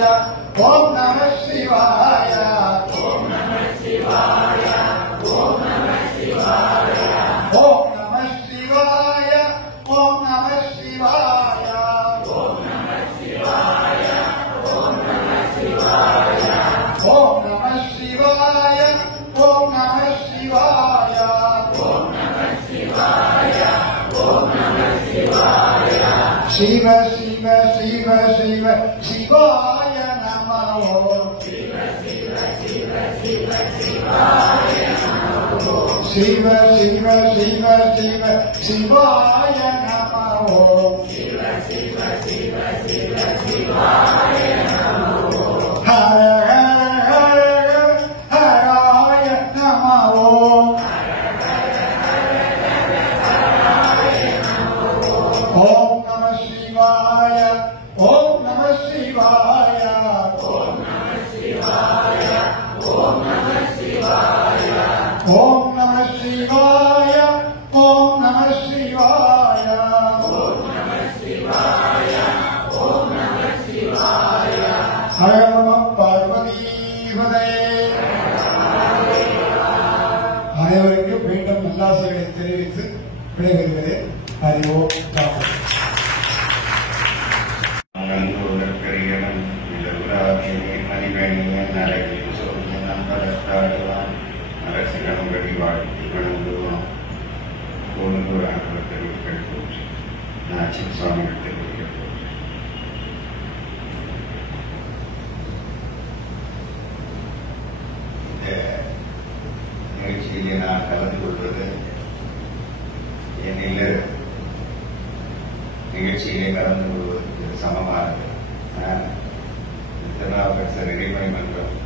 ஓம் நம சிவாய ஓம் நம சிவாய ஓம் நம சிவாய ஓம் நம சிவாய ஓம் நம சிவாய ஓம் நம சிவாய ஓம் நம சிவாய ஓம் நம சிவாய ஓம் நம சிவாய ஓம் நம சிவாய ஓம் நம சிவாய. சிவ சிவ சிவ சிவ சிவாய நமோ. சிவ சிவ சிவ சிவ சிவாய நமோ. சிவ சிவ சிவ சிவ சிவாய நமோ. சிவ சிவ சிவ சிவ சிவாய நமோ. ஹர ஹர ஹர ஹராய நமோ. ஓம் நம சிவாய ஓம் நம சிவாய ஓம் நம சிவாய ஓம் நம சிவாய ஓம் நம சிவாய ஓம் நம சிவாய ஓம் நம சிவாய ஓம் நம சிவாய. ஹர நம பார்வதீபதே. அனைவருக்கும் மீண்டும் நல்லாசைகளை தெரிவித்து விடைபெறுகிறேன். ஹரி ஓம். நிகழ்ச்சியிலே நான் கலந்து கொள்வது என்னில் நிகழ்ச்சியிலே கலந்து கொள்வதற்கு சமமானது. நான் திருநாவுக்கரசர் இறைமறை மன்றம்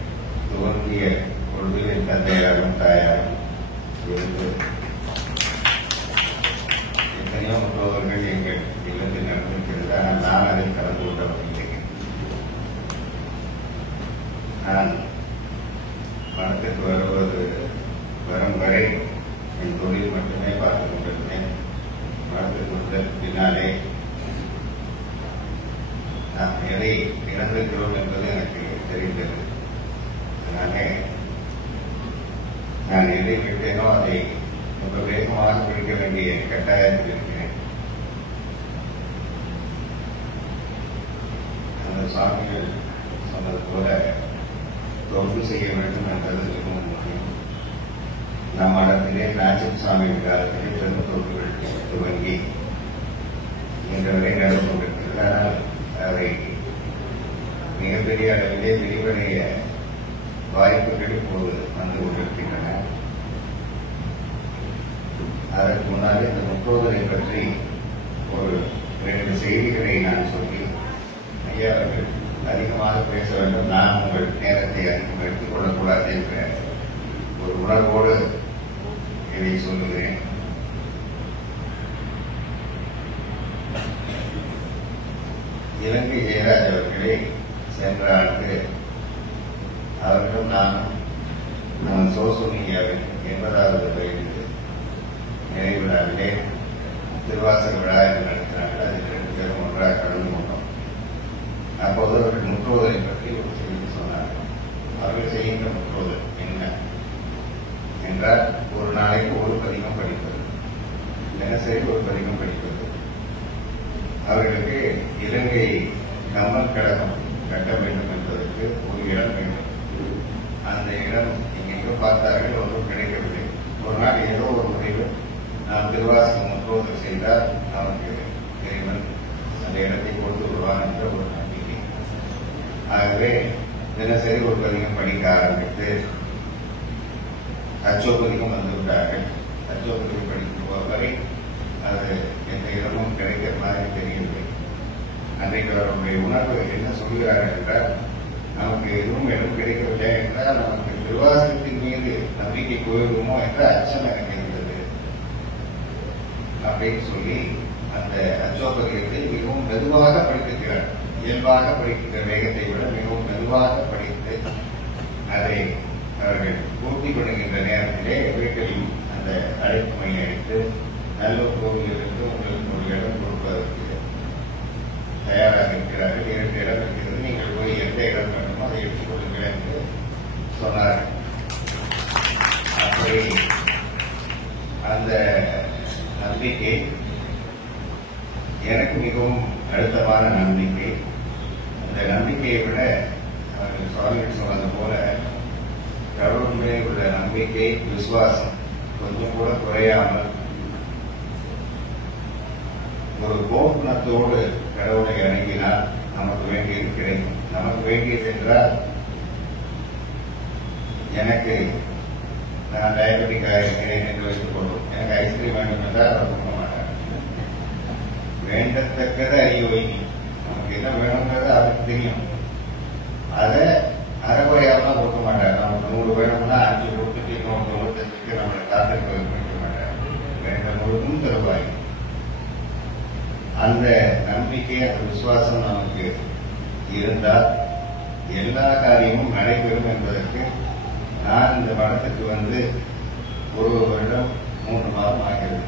துவங்கிய பொழுது என் தந்தையாரும் தாயாரும் இருந்து எத்தனையோ முன்னோர்கள் எங்கள் இல்லத்தில் நடந்திருக்கிறது. ஆனால் நான் அதில் கலந்து கொண்டவர்கள். நான் மனத்திற்கு வரும் வரை என் தொழில் மட்டுமே பார்த்துக் கொண்டிருந்தேன். மனத்திற்கு வந்த பின்னாலே நாம் எதை இழந்திருக்கிறோம் என்பது எனக்கு தெரிந்தது. அதனாலே நான் எதை விட்டேனோ அதை ரொம்ப வேகமாக பிடிக்க வேண்டிய கட்டாயத்தில் இருக்கிறேன். அந்த சுவாமிகள் சொன்னது போல தொண்டு செய்ய வேண்டும் என்பது மிகவும் முக்கியம். நம் இடத்திலே நாச்சின் சுவாமி காலத்திலே பெரும் தொண்டுகள் துவங்கி இன்றவரை நடந்து கொண்டிருக்கிறது. ஆனால் அதை மிகப்பெரிய அளவிலே விரிவடைய வாய்ப்புகள் இப்போது வந்து கொண்டிருக்கின்றன. அதற்கு முன்னாலே இந்த முற்றோதலை பற்றி ஒரு 2 செய்திகளை நான் சொல்லி ஐயா அவர்கள் அதிகமாக பேச வேண்டும், நான் உங்கள் நேரத்தை அதிகம் எடுத்துக் கொள்ளக்கூடாது என்ற ஒரு உணர்வோடு இதை சொல்லுகிறேன். இலங்கை ஜெயராஜ் அவர்களே சென்ற ஆண்டு அவர்களும் நான் சோசோனியாவின் 80வது வயது நிறைவு விழாவிலே திருவாசக விழா என்று நடத்தினார்கள். அதில் 2 பேரும் ஒன்றாக கலந்து கொண்டோம். அப்போது அவர்கள் முற்றோதலை பற்றி ஒரு செய்தி சொன்னார்கள். அவர்கள் செய்கின்ற முற்றோதல் என்ன என்றால், ஒரு நாளைக்கு ஒரு பதிகம் படிப்பது, தினசரி ஒரு பதிகம் படிப்பது. அவர்களுக்கு இலங்கை கம்மன் கழகம் கட்ட வேண்டும் என்பதற்கு ஒரு இடம் வேண்டும். அந்த இடம் எங்கெங்கோ பார்த்தார்கள், ஒன்றும் கிடைக்கவில்லை. ஒரு நாள் ஏதோ ஒரு முடிவு, நாம் திருவாசகம் முற்றோதல் செய்தால் நமக்கு இறைவன் அந்த இடத்தை கொண்டு வருவான் என்ற ஒரு நம்பிக்கை. ஆகவே தினசரி ஒரு பதிகம் படிக்க ஆரம்பித்து அச்சோபதிகம் வந்துவிட்டார்கள். அச்சோபதிகம் படிக்கும் வரை அது எந்த இடமும் கிடைக்கிற மாதிரி தெரியவில்லை. அன்றைக்கு அவருடைய உணர்வு என்ன சொல்கிறார்கள் என்றால், நமக்கு எதுவும் இடம் கிடைக்கவில்லை என்றால் நமக்கு திருவாசகத்தின் மீது நம்பிக்கை போயிடுமோ என்ற அச்சம் எனக்கு இருந்தது அப்படின்னு சொல்லி அந்த அச்சோபதியத்தை மிகவும் மெதுவாக படித்திருக்கிறார். இயல்பாக படிக்கின்ற வேகத்தை விட மிகவும் மெதுவாக படித்து அதை அவர்கள் பூர்த்தி பண்ணுகின்ற நேரத்திலே வீட்டில் அந்த அழைப்புமை அடித்து நல்ல கோவிலிருந்து உங்களுக்கு ஒரு இடம் கொடுப்பதற்கு தயாராக இருக்கிறார்கள். 2 இடம் இருக்கிறது, நீங்கள் போய் எந்த இடம் வேண்டுமோ அதை எடுத்துக் கொள்ளுங்கள் என்று சொன்னார்கள். அப்படி அந்த நம்பிக்கை எனக்கு மிகவும் அழுத்தமான நம்பிக்கை. அந்த நம்பிக்கையை விட அவர்கள் சுவாமிகள் சொன்னது போல கடவுள் மேல் உள்ள நம்பிக்கை, விசுவாசம் கொஞ்சம் கூட குறையாமல் ஒரு கோபுணத்தோடு கடவுளை அணுகினால் நமக்கு வேண்டியது கிடைக்கும். நமக்கு வேண்டியது என்றால் எனக்கு நான் டயபெட்டிக்காக இருக்கிறேன் என்று வைத்துக் கொள்வோம். எனக்கு ஐஸ்கிரீம் வேண்டும் என்றால் அதை கொடுக்க மாட்டேன். வேண்டத்தக்கதை அறிவை நமக்கு என்ன வேணுங்கிறது அதுக்கு தெரியும். அதை அரைகுறையாக கொடுக்க மாட்டார். நமக்கு 100 வேணும்னா 5 கொடுத்துட்டு 95 நம்மளை காத்திருக்க வைக்க மாட்டார். வேண்ட முழுதும் தருவாய். அந்த நம்பிக்கை, அந்த விசுவாசம் நமக்கு இருந்தால் எல்லா காரியமும் நடைபெறும் என்பதற்கு நான் இந்த மடத்துக்கு வந்து 1 வருடம் 3 மாதம் ஆகிறது.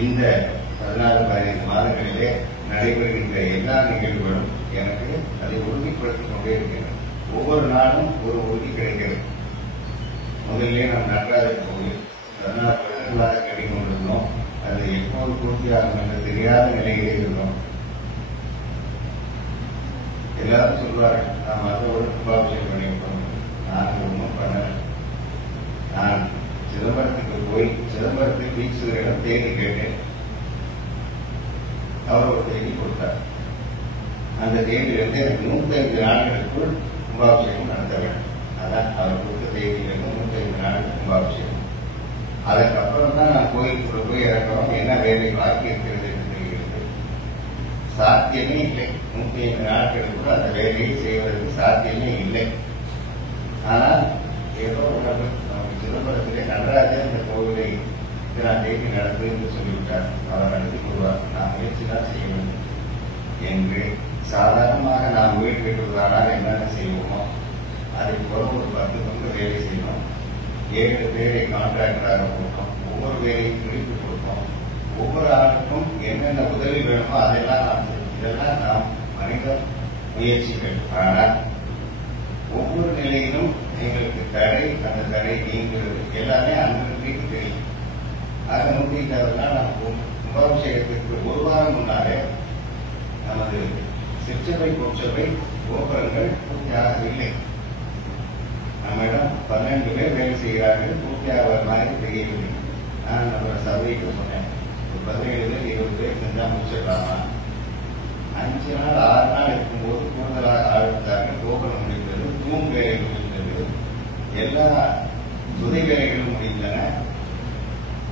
இந்த 14-15 மாதங்களிலே நடைபெறுகின்ற எல்லா நிகழ்வுகளும் எனக்கு அதை உறுதிப்படுத்திக் கொண்டே இருக்கிறது. ஒவ்வொரு நாளும் ஒரு உறுதி கிடைக்கிறது. முதலிலே நாம் நடராஜர் கோவில் 14 வருடங்களாக கட்டிக் கொண்டிருந்தோம். அது எப்போது பூர்த்தியாகும் என்று தெரியாத நிலையிலே இருந்தோம். எல்லாரும் சொல்வார்கள், நாம் அதோடு கும்பாபிஷேகம் பண்ணியிருக்கோம். நான் ஒன்றும் பண்ணல. நான் சிதம்பரத்துக்கு போய் சிதம்பரத்தில் வீசுவரிடம் தேதி கேட்டேன். அவர் ஒரு தேதி கொடுத்தார். அந்த தேதியிலிருந்து எனக்கு 105 நாட்களுக்குள் கும்பாபிஷேகம் நடத்த வேண்டும். அதான் அவர் கொடுத்த தேதியிலிருந்து 105 நாட்கள் கும்பாபிஷேகம். அதுக்கப்புறம் தான் நான் கோயிலுக்குள்ள போய் இறக்கிறோம். என்ன வேலை பாக்கி இருக்கிறது என்று தெரிகிறது. சாத்தியமே இல்லை. 105 நாட்களுக்குள் அந்த வேலையை செய்வதற்கு சாத்தியமே இல்லை. ஆனால் ஏதோ நமக்கு சிதம்பரத்திலே நடராஜர் இந்த கோவிலை நான் தேதி நடத்து என்று சொல்லிவிட்டார். அவர் நடத்தி கொள்வார். நாம் முயற்சி தான் செய்ய வேண்டும் என்று சாதாரணமாக நாம் வீடு கட்டுவதானால் என்னென்ன செய்வோமோ அதை போல ஒரு 10 பங்கு வேலை செய்வோம். 7 பேரை கான்ட்ராக்டராக கொடுப்போம். ஒவ்வொரு வேலையும் பிரித்து கொடுப்போம். ஒவ்வொரு ஆளுக்கும் என்னென்ன உதவி வேணுமோ அதெல்லாம் நாம் செய்வோம். இதெல்லாம் நாம் மனித முயற்சிகள். ஆனால் ஒவ்வொரு நிலையிலும் எங்களுக்கு தடை, அந்த தடை நீங்கிறது எல்லாமே அன்றைக்கு தெரியும். ஆக 105 நாள் நாம் கும்பாபிஷேகத்திற்கு 1 வாரம் முன்னாலே நமது சிற்றவை கொச்சவை கோபுரங்கள் பூர்த்தியாகவில்லை. நம்மிடம் 12 பேர் வேலை செய்கிறார்கள். பூர்த்தியாக மாதிரி தெரியவில்லை. நான் நம்ம சபைக்கு சொன்னேன், ஒரு 17 பேர் 20 பேர் செஞ்சா முடிச்சிடலாமா? 5 நாள் 6 நாள் இருக்கும்போது கூடுதலாக ஆரம்பித்தார்கள். கோபுரம் முடிந்தது, தூண் வேலைகள் முடிந்தது, எல்லா சுதை வேலைகளும் முடிந்தன.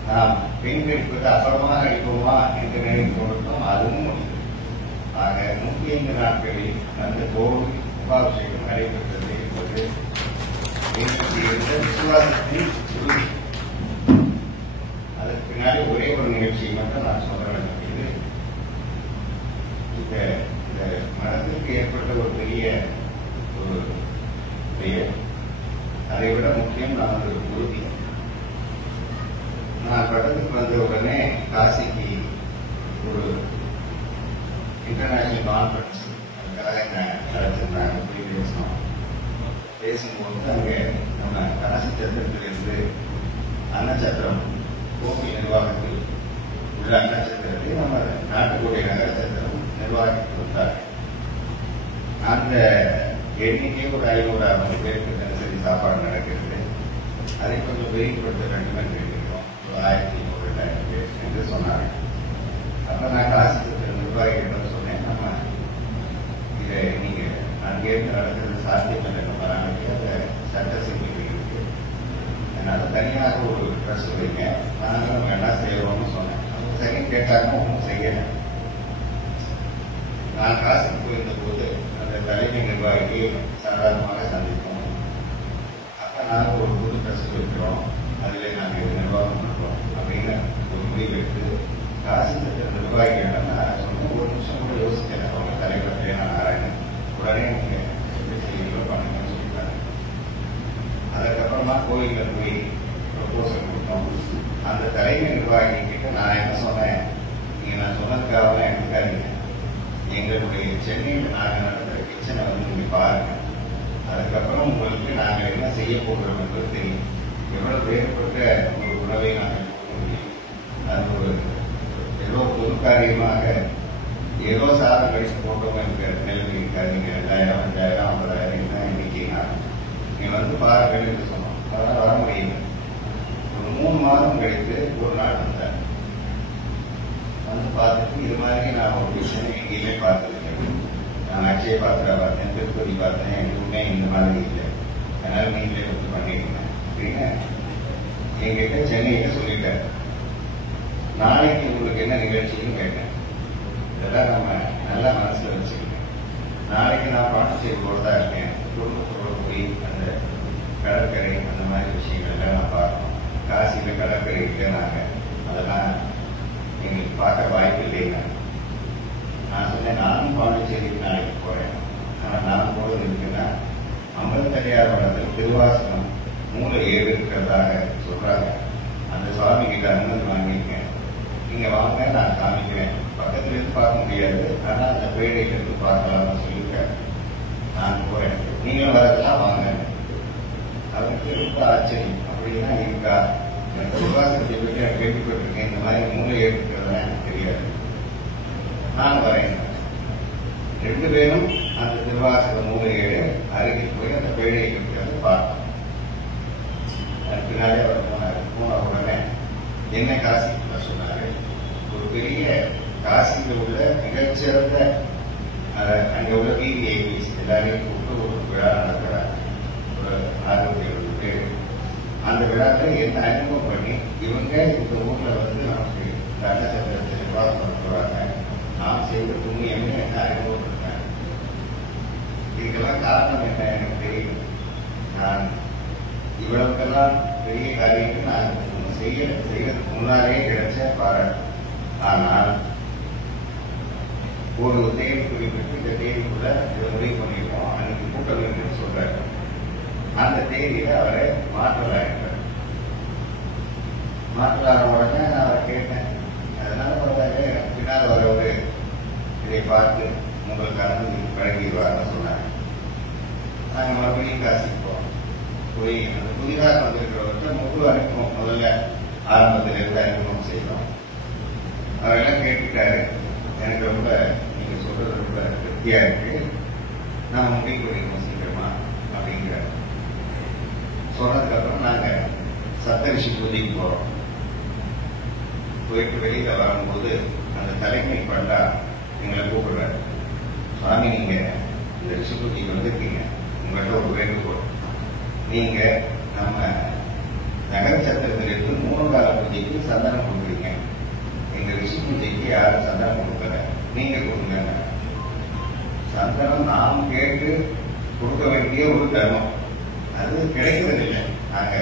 நாம் பெண்களுக்கு அப்புறமாக அடிப்போமா என்று நினைத்து கொடுத்தோம். அதுவும் முடிந்தது. ஆக 105 நாட்களில் அந்த கோவில் கும்பாபிஷேகம் நடைபெற்றது என்பது எங்களுக்கு இருந்த விசுவாசத்தின் உறுதி. அதற்கு பின்னாடி ஒரே ஒரு நிகழ்ச்சியை மட்டும் நான் சொல்ல வேண்டியது, இந்த மனதிற்கு ஏற்பட்ட ஒரு பெரிய ஒரு பெயர். அதை விட முக்கியம் நமது உறுதி. நான் பட்டத்துக்கு வந்த உடனே காசிக்கு ஒரு இன்டர்நேஷனல் கான்ஃபரன்ஸ் அதுக்காக என்ன நடத்திருந்தாங்க. போய் பேசணும். பேசும்போது அங்கே நம்ம காசி சத்திரத்திலிருந்து அன்னச்சத்திரம் கோவில் நிர்வாகத்தில் உள்ள அன்னச்சத்திரத்தை நம்ம நாட்டுக்கோட்டை நகர சத்திரம் நிர்வாகித்து வந்தார். அந்த எண்ணிக்கை ஒரு 500-600 பேருக்கு தினசரி சாப்பாடு நடக்கிறது. அதை கொஞ்சம் விரிவுபடுத்த வேண்டும் என்று இருக்கிறோம். 1300-2000 பேர் என்று சொன்னார்கள். அப்ப நான் காசி சத்திர நிர்வாகிகளிடம் சொன்னேன், நம்ம இதை நீங்க அங்கேருந்து நடக்கிறது சாத்தியம் இல்லை. நம்ம நாளைக்கு அந்த சட்ட சிக்கல் இருக்கு. அதனால தனியாக ஒரு ட்ரஸ்ட் வைங்க, நாங்களும் என்ன செய்யறோம்னு சொன்னேன். அவங்க சரி கேட்டாங்க, ஒன்றும் செய்யலை. நான் காசுக்கு போயிருந்த போது அந்த தலைமை நிர்வாகியை சாதாரணமாக சந்திப்போம். அப்ப நான் ஒரு புது ட்ரஸ்ட் காசி சத்திர நிர்வாகிகள் நான் சொன்ன ஒரு நிமிஷம் கூட யோசிக்கல. அவங்க தலைவர் நாராயணன் உடனே நீங்க செய்திகளை பண்ணுங்கன்னு சொல்லிட்டாங்க. அதுக்கப்புறமா கோயிலில் போய் ப்ரொபோசல் கொடுத்தோம். அந்த தலைமை நிர்வாகி கிட்ட நான் என்ன சொன்னேன், நீங்க நான் சொன்னதுக்காக எடுத்துக்காதீங்க, எங்களுடைய சென்னையில் நாங்கள் நடத்துகிற கிச்சனை நீங்க பாருங்க. அதுக்கப்புறம் உங்களுக்கு நாங்கள் என்ன செய்ய போகிறோம் என்பது தெரியும். எவ்வளவு வேறுபட்ட ஒரு உணவை நாங்கள் அது ஒரு ஏதோ பொது காரியமாக ஏதோ சாதம் கழிச்சு போட்டோம் என்ற நிலைமை இருக்காது. நீங்க 2000, 5000, 50,000 தான் இன்னைக்குனா நீங்க பாருங்கள் என்று சொன்னோம். அதெல்லாம் வர முடியும். ஒரு 3 மாதம் கழித்து ஒரு நாள் வந்தேன். பார்த்துட்டு இது மாதிரி நான் ஒரு விஷயம் எங்கேயுமே பார்த்துருக்கேன். நான் அட்சய பாத்திரா பார்த்தேன், திருப்பதி பார்த்தேன், எதுவுமே இந்த மாதிரி இல்லை. அதனால நீங்களே வந்து பண்ணிருக்கேன் அப்படின்னு என்கிட்ட சென்னையில சொல்லிட்டேன். நாளைக்கு உங்களுக்கு என்ன நிகழ்ச்சின்னு கேட்டேன். இதெல்லாம் நம்ம நல்லா மனசுல வச்சுக்கணும். நாளைக்கு நான் பாண்டிச்சேரி போறதா இருக்கேன். குடும்பத்தோட போய் அந்த கடற்கரை அந்த மாதிரி விஷயங்கள்லாம் நான் பார்க்கணும். காசியில கடற்கரை இல்லைனாங்க, அதெல்லாம் எங்களுக்கு பார்க்க வாய்ப்பு இல்லைங்க. நான் சொன்னேன், நானும் பாண்டிச்சேரிக்கு நாளைக்கு போறேன். ஆனால் நான் போறது இருக்குன்னா அம்பலத்தரையார் வளத்தில் திருவாசகம் மூல 7 இருக்கிறதாக சொல்றாங்க. அந்த சுவாமி கிட்ட அனுமதி வாங்கியிருக்கேன். நீங்க வாங்க, நான் காமிக்கிறேன். பக்கத்துல இருந்து பார்க்க முடியாது, ஆனா அந்த பேடையில இருந்து பார்க்கலாம்னு சொல்லியிருக்கேன். நான் போறேன், நீங்களும் வரதெல்லாம் வாங்க. அவருக்கு ரொம்ப ஆச்சரியம். அப்படின்னா இருக்கா, திருவாசகத்தை பற்றி நான் கேள்விப்பட்டிருக்கேன், இந்த மாதிரி மூல 7 இருக்கிறதெல்லாம் எனக்கு தெரியாது. நான் வரேன். 2 பேரும் அந்த திருவாசக மூல 7 அருகில் போய் அந்த பேடையை இருக்கிறத பார்த்தோம். பின்னாலே அவர் போனார். போன உடனே என்ன காசிக்குள்ள சொன்னாரு, ஒரு பெரிய காசியில் உள்ள மிகச்சிறந்த அங்கே உள்ள பிவிஐபிஸ் எல்லாரையும் கூப்பிட்டு ஒரு விழா நடக்கிறார். ஒரு 67 பேர். அந்த விழாவில் என்ன அறிமுகம் பண்ணி இவங்க இந்த ஊர்ல வந்து நமக்கு தண்டச்சத்திரத்தை நிர்வாகம் பண்ணுறாங்க, நாம் செய்த புண்ணியமே என்ன அறிமுகப்படுத்தாங்க. இதுக்கெல்லாம் காரணம் என்ன எனக்கு தெரியும். நான் இவ்வளவுக்கெல்லாம் பெரிய காரியத்தை நான் செய்யறதுக்கு முன்னாலே கிடைச்ச பாராட்டு. ஆனால் ஒரு தேதி குறிப்பிட்டு இந்த தேதிக்குள்ள இதை முடிவு பண்ணிருக்கோம், அன்னைக்கு கூட்டம் இருக்குன்னு சொல்றாரு. அந்த தேதியில அவரை மாற்றலாயிருக்கார். மாற்றலான உடனே நான் அவரை கேட்டேன், அதனால வர்றாரு, பின்னால் வரவர் இதை பார்த்து உங்களுக்கு அனுமதி வழங்கிடுவார்னு சொன்னாங்க. நாங்கள் மறுபடியும் காசிக்கு போவோம். போய் அந்த புதிதாக வந்திருக்கிறவர்கிட்ட முழு அறிமுகம் முதல்ல ஆரம்பத்தில் இருந்து அறிமுகம் செய்தோம். அவரெல்லாம் கேட்டுட்டாரு, எனக்கு ரொம்ப நீங்க சொல்றது ரொம்ப திருப்தியா இருக்கு, நான் முடிவு பண்ணிக்கணும் சீக்கிரமா அப்படிங்கிறார். சொன்னதுக்கு அப்புறம் நாங்க சப்தரிஷி பூஜைக்கு போறோம். போயிட்டு வெளியில வரும்போது அந்த தலைமை பண்டா எங்களை கூப்பிடுறாரு. சுவாமி, நீங்க இந்த ரிஷி பூஜைக்கு வந்திருக்கீங்க, உங்கள்கிட்ட ஒரு வேண்டுகோள். நீங்க நம்ம நகர சத்திரத்திலிருந்து 3 கால பூஜைக்கு சந்தனம் கொடுக்குறீங்க. எங்க ரிஷி பூஜைக்கு யாரும் சந்தனம் கொடுக்கல, நீங்க கொடுங்க. சந்தனம் நாம் கேட்டு கொடுக்க வேண்டிய ஒரு தர்மம், அது கிடைக்கிறதில்லை. நாங்க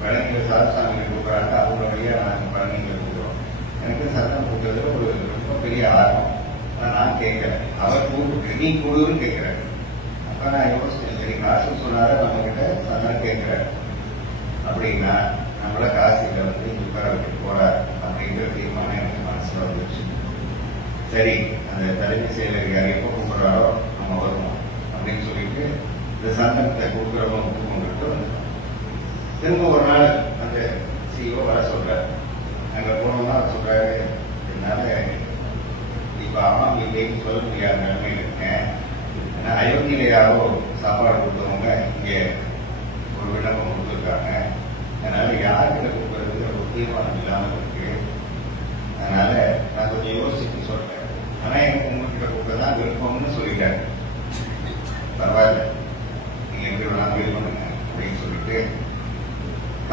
பழனிகள் சாரசாமிகள் கொடுக்குறாங்க, அவங்க வழியா நாங்கள் பழனிகள் கொடுக்குறோம். எனக்கு சந்தனம் கொடுக்கறதுல ஒரு ரொம்ப பெரிய ஆர்வம். நான் கேட்கிறேன், அவர் கூப்பிட்டு நீ கொடுன்னு கேட்கிறேன். அப்ப நான் யோசிச்சேன், சரி காசு சொன்னார நம்ம கிட்ட சந்தனம் கேட்கிறேன் அப்படின்னா நம்மள காசில வந்து உட்கார விட்டு போறார் அப்படிங்கிற தீர்மானம் எனக்கு மனசுல வந்துச்சு. சரி, அந்த தலைமை செயலர் யார் எப்போ கூப்பிடுறாரோ நம்ம வருவோம் அப்படின்னு சொல்லிட்டு இந்த சந்தனத்தை கொடுக்குறவங்க ஒப்பு கொண்டுட்டு வந்துட்டோம். திரும்ப ஒரு நாள் அந்த சிஓ வர சொல்றாரு. அங்க போனோம்னா சொல்றாரு, என்னால இப்ப அம்மா இல்லைன்னு சொல்ல முடியாத நிலைமையில இருக்கேன். ஏன்னா அயோத்தியில யாரோ சாப்பாடு கொடுத்தவங்க இங்க ஒரு விண்ணப்பம் கொடுத்துருக்காங்க. அதனால யாருக்கிட்ட கொடுக்கறது ஒரு தீர்மானம் இல்லாமல் இருக்கு. அதனால நான் கொஞ்சம் யோசிச்சு சொல்றேன். ஆனா எனக்கு உங்ககிட்ட கொடுக்கறதான் விருப்பம்னு சொல்லிட்டாரு. பரவாயில்ல, நீங்க எப்படி வேணாலும் இது பண்ணுங்க அப்படின்னு சொல்லிட்டு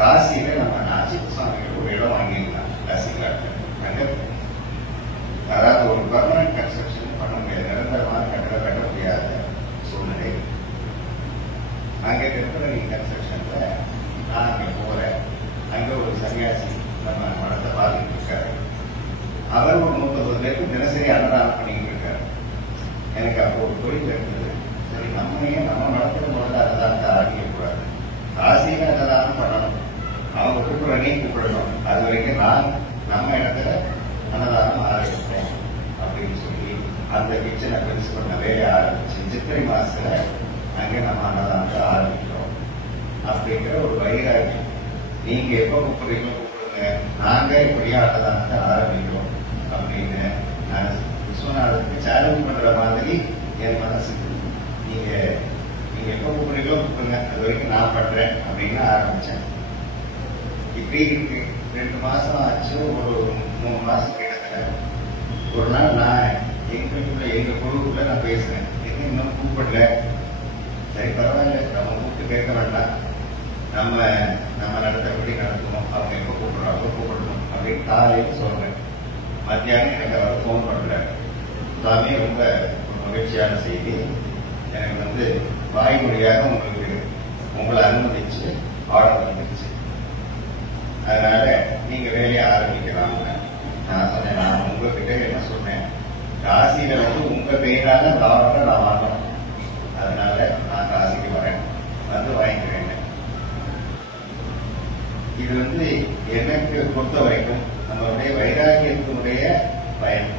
காசியில நம்ம நாசிக் சுவாமிகள் ஒரு இடம் வாங்கியிருந்தாங்க. காசிகளாட்ட அதாவது ஒரு பர்மனன்ட் கன்ஸ்ட்ரக்ஷன் பண்ண முடியாது, நிரந்தரமான கட்டடம் கட்ட முடியாத சூழ்நிலை. அங்கே டெம்பரரி கன்ஸ்ட்ரக்ஷன்ல நான் அங்கே போறேன். அங்க ஒரு சன்னியாசி நம்ம மனத்தை பார்த்துட்டு இருக்காரு. அவர் ஒரு 150 பேருக்கு தினசரி அன்னதானம் பண்ணிக்கிட்டு இருக்காரு. எனக்கு அப்போ ஒரு தொழில் இருந்தது. சரி, நம்ம ஏன் நம்ம நடக்கிற பொழுது அன்னதானத்தை ஆரம்பிக்கக்கூடாது, காசியில அன்னதானம் பண்ணணும், அவங்க கூப்பிடுறனையும் கூப்பிடணும், அது வரைக்கும் நான் நம்ம இடத்துல அன்னதானம் ஆரம்பிப்பேன் அப்படின்னு சொல்லி அந்த கிச்சனை பெருசு பண்ண வேலையை ஆரம்பிச்சு சித்திரை மாசத்துல அங்கே நம்ம அன்னதானத்தை ஆரம்பிக்கிறோம் அப்படிங்கிற ஒரு வைராகி. நீங்க எப்ப கூப்பிடுறீங்களோ கூப்பிடுங்க, நாங்க எப்படியா அன்னதானத்தை ஆரம்பிக்கிறோம் அப்படின்னு நான் விஸ்வநாதத்துக்கு சேலஞ்ச் பண்ற மாதிரி என் மனசுக்கு நீங்க எப்ப கூப்பிடுறீங்களோ கூப்பிடுங்க, அது வரைக்கும் நான் பண்றேன் அப்படின்னு ஆரம்பிச்சேன். இப்படி இருக்கு. 2 மாசம் ஆச்சு, ஒரு 3 மாசம் கிட்டத்தட்ட. ஒரு நாள் நான் எங்க குழுக்குள்ள நான் பேசுறேன், இன்னும் கூப்பிடல, சரி பரவாயில்ல, நம்ம கூப்பிட்டு கேட்க வேண்டாம், நம்ம நடத்தபடி நடத்தணும், அவங்க எப்ப கூப்பிடுறாங்க கூப்பிடணும் அப்படின்னு காலையில் சொல்றேன். மத்தியானம் எனக்கு அவர் போன் பண்றாரு, எல்லாமே ரொம்ப மகிழ்ச்சியான செய்தி, எனக்கு வாய்மொழியாக உங்களை அனுமதிச்சு ஆர்டர் வந்துருச்சு, அதனால நீங்க வேலையை ஆரம்பிக்கலாம். நான் சொன்னேன், நான் உங்ககிட்ட என்ன சொன்னேன், காசியில உங்க பெயரால அந்த ஆர்டரை நான் வாங்கணும், அதனால நான் காசிக்கு வரேன், வாங்கிக்கிறேன். இது எனக்கு பொறுத்த வரைக்கும் நம்மளுடைய வைராக்கியத்தினுடைய பயன்.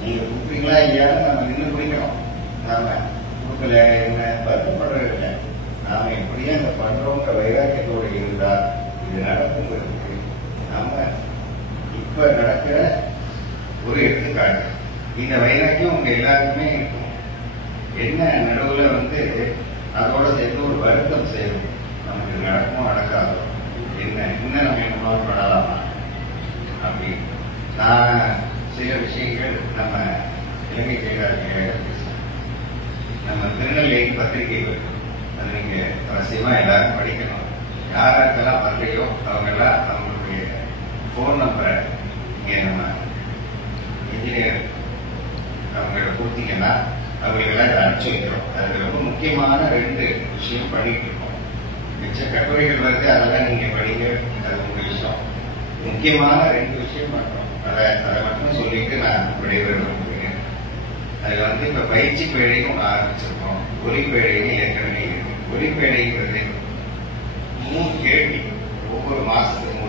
நீங்க கூப்பிட்டீங்களா இல்லையான்னு நம்ம நின்று குடிக்கணும். நாம கொடுக்கல என்ன வருத்தப்படுறது இல்லை, நாம எப்படியே அந்த பண்றோங்கிற வைராக்கியத்தோடு இருந்தா இது நடக்குங்கிறதுக்கு நம்ம இப்ப நடக்கிற ஒரு எடுத்துக்காட்டு. இந்த வைராக்கியம் உங்க எல்லாருக்குமே இருக்கும். என்ன நடுவில் அதோட சேர்ந்து ஒரு வருத்தம் செய்யும், நமக்கு நடக்கும் நடக்காதோ, என்ன இன்னும் நம்ம என்ன பண்ணலாமா அப்படி. நான் சில விஷயங்கள் நம்ம இலங்கை செயலாளர் நம்ம திருநெல்வேலி பத்திரிகை அது நீங்க அவசியமா எல்லாரும் படிக்கணும். யாருக்கெல்லாம் வரலையோ அவங்கெல்லாம் அவங்களுடைய போன் நம்பரை இங்க நம்ம இன்ஜினியர் அவங்கள கொடுத்தீங்கன்னா அவங்களுக்கெல்லாம் அனுப்பிச்சு வைக்கிறோம். அது ரொம்ப முக்கியமான 2 விஷயம் பண்ணிட்டு இருக்கோம். மிச்ச கட்டுரைகள் வருது, அதெல்லாம் நீங்க படிங்க, அது உங்க விஷயம். முக்கியமான 2 விஷயம் பண்றோம், அதை மட்டும் சொல்லிட்டு நான் விடைபெறுவேன். அதுல இப்ப பயிற்சி பேழையும் ஒன்று ஆரம்பிச்சிருக்கோம், ஒலிப்பேழையும் ஏற்கனவே இருக்கு. ஒலிப்பேழைங்கிறது 3 கேள்வி, ஒவ்வொரு மாசத்துக்கு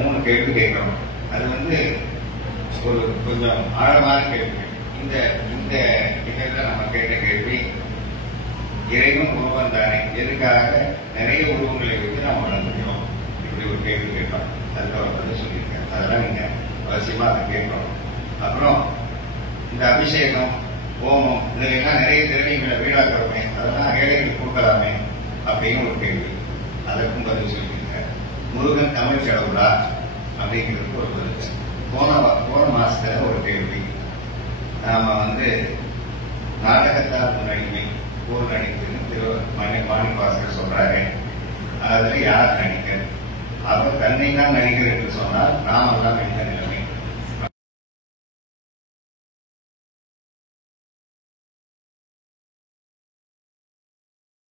3 கேள்வி கேட்கணும். அது ஒரு கொஞ்சம் ஆழமான கேள்வி. இந்த இதில் நம்ம கேட்ட கேள்வி, இறைவன் உருவம் தானே, எதுக்காக நிறைய உருவங்களை வச்சு நம்ம வளர்ந்துக்கிறோம், இப்படி ஒரு கேள்வி கேட்கலாம். அதுக்கு சொல்லியிருக்கேன், அதெல்லாம் நீங்க அவசியமா அதை கேட்கணும். அப்புறம் இந்த அபிஷேகம் ஹோமம் இதெல்லாம் நிறைய திறமைகளை வீடாக்கிறோமே, அதெல்லாம் ஏழைகளுக்கு கொடுக்கலாமே அப்படின்னு ஒரு கேள்வி, அதற்கும் பதில் சொல்லியிருக்கேன். முருகன் தமிழ் கடவுளா அப்படிங்கிறதுக்கு ஒரு பதில். போன மாசத்துல ஒரு கேள்வி, நாம நாடகத்தால் முன்னணிமை போர் நடிக்குன்னு மாணிப்பாசர் சொல்றாரு. அதுல யார் நடிகர்? அவர் தன்னை தான் நடிகர் என்று சொன்னால் நாமெல்லாம் நடிகர்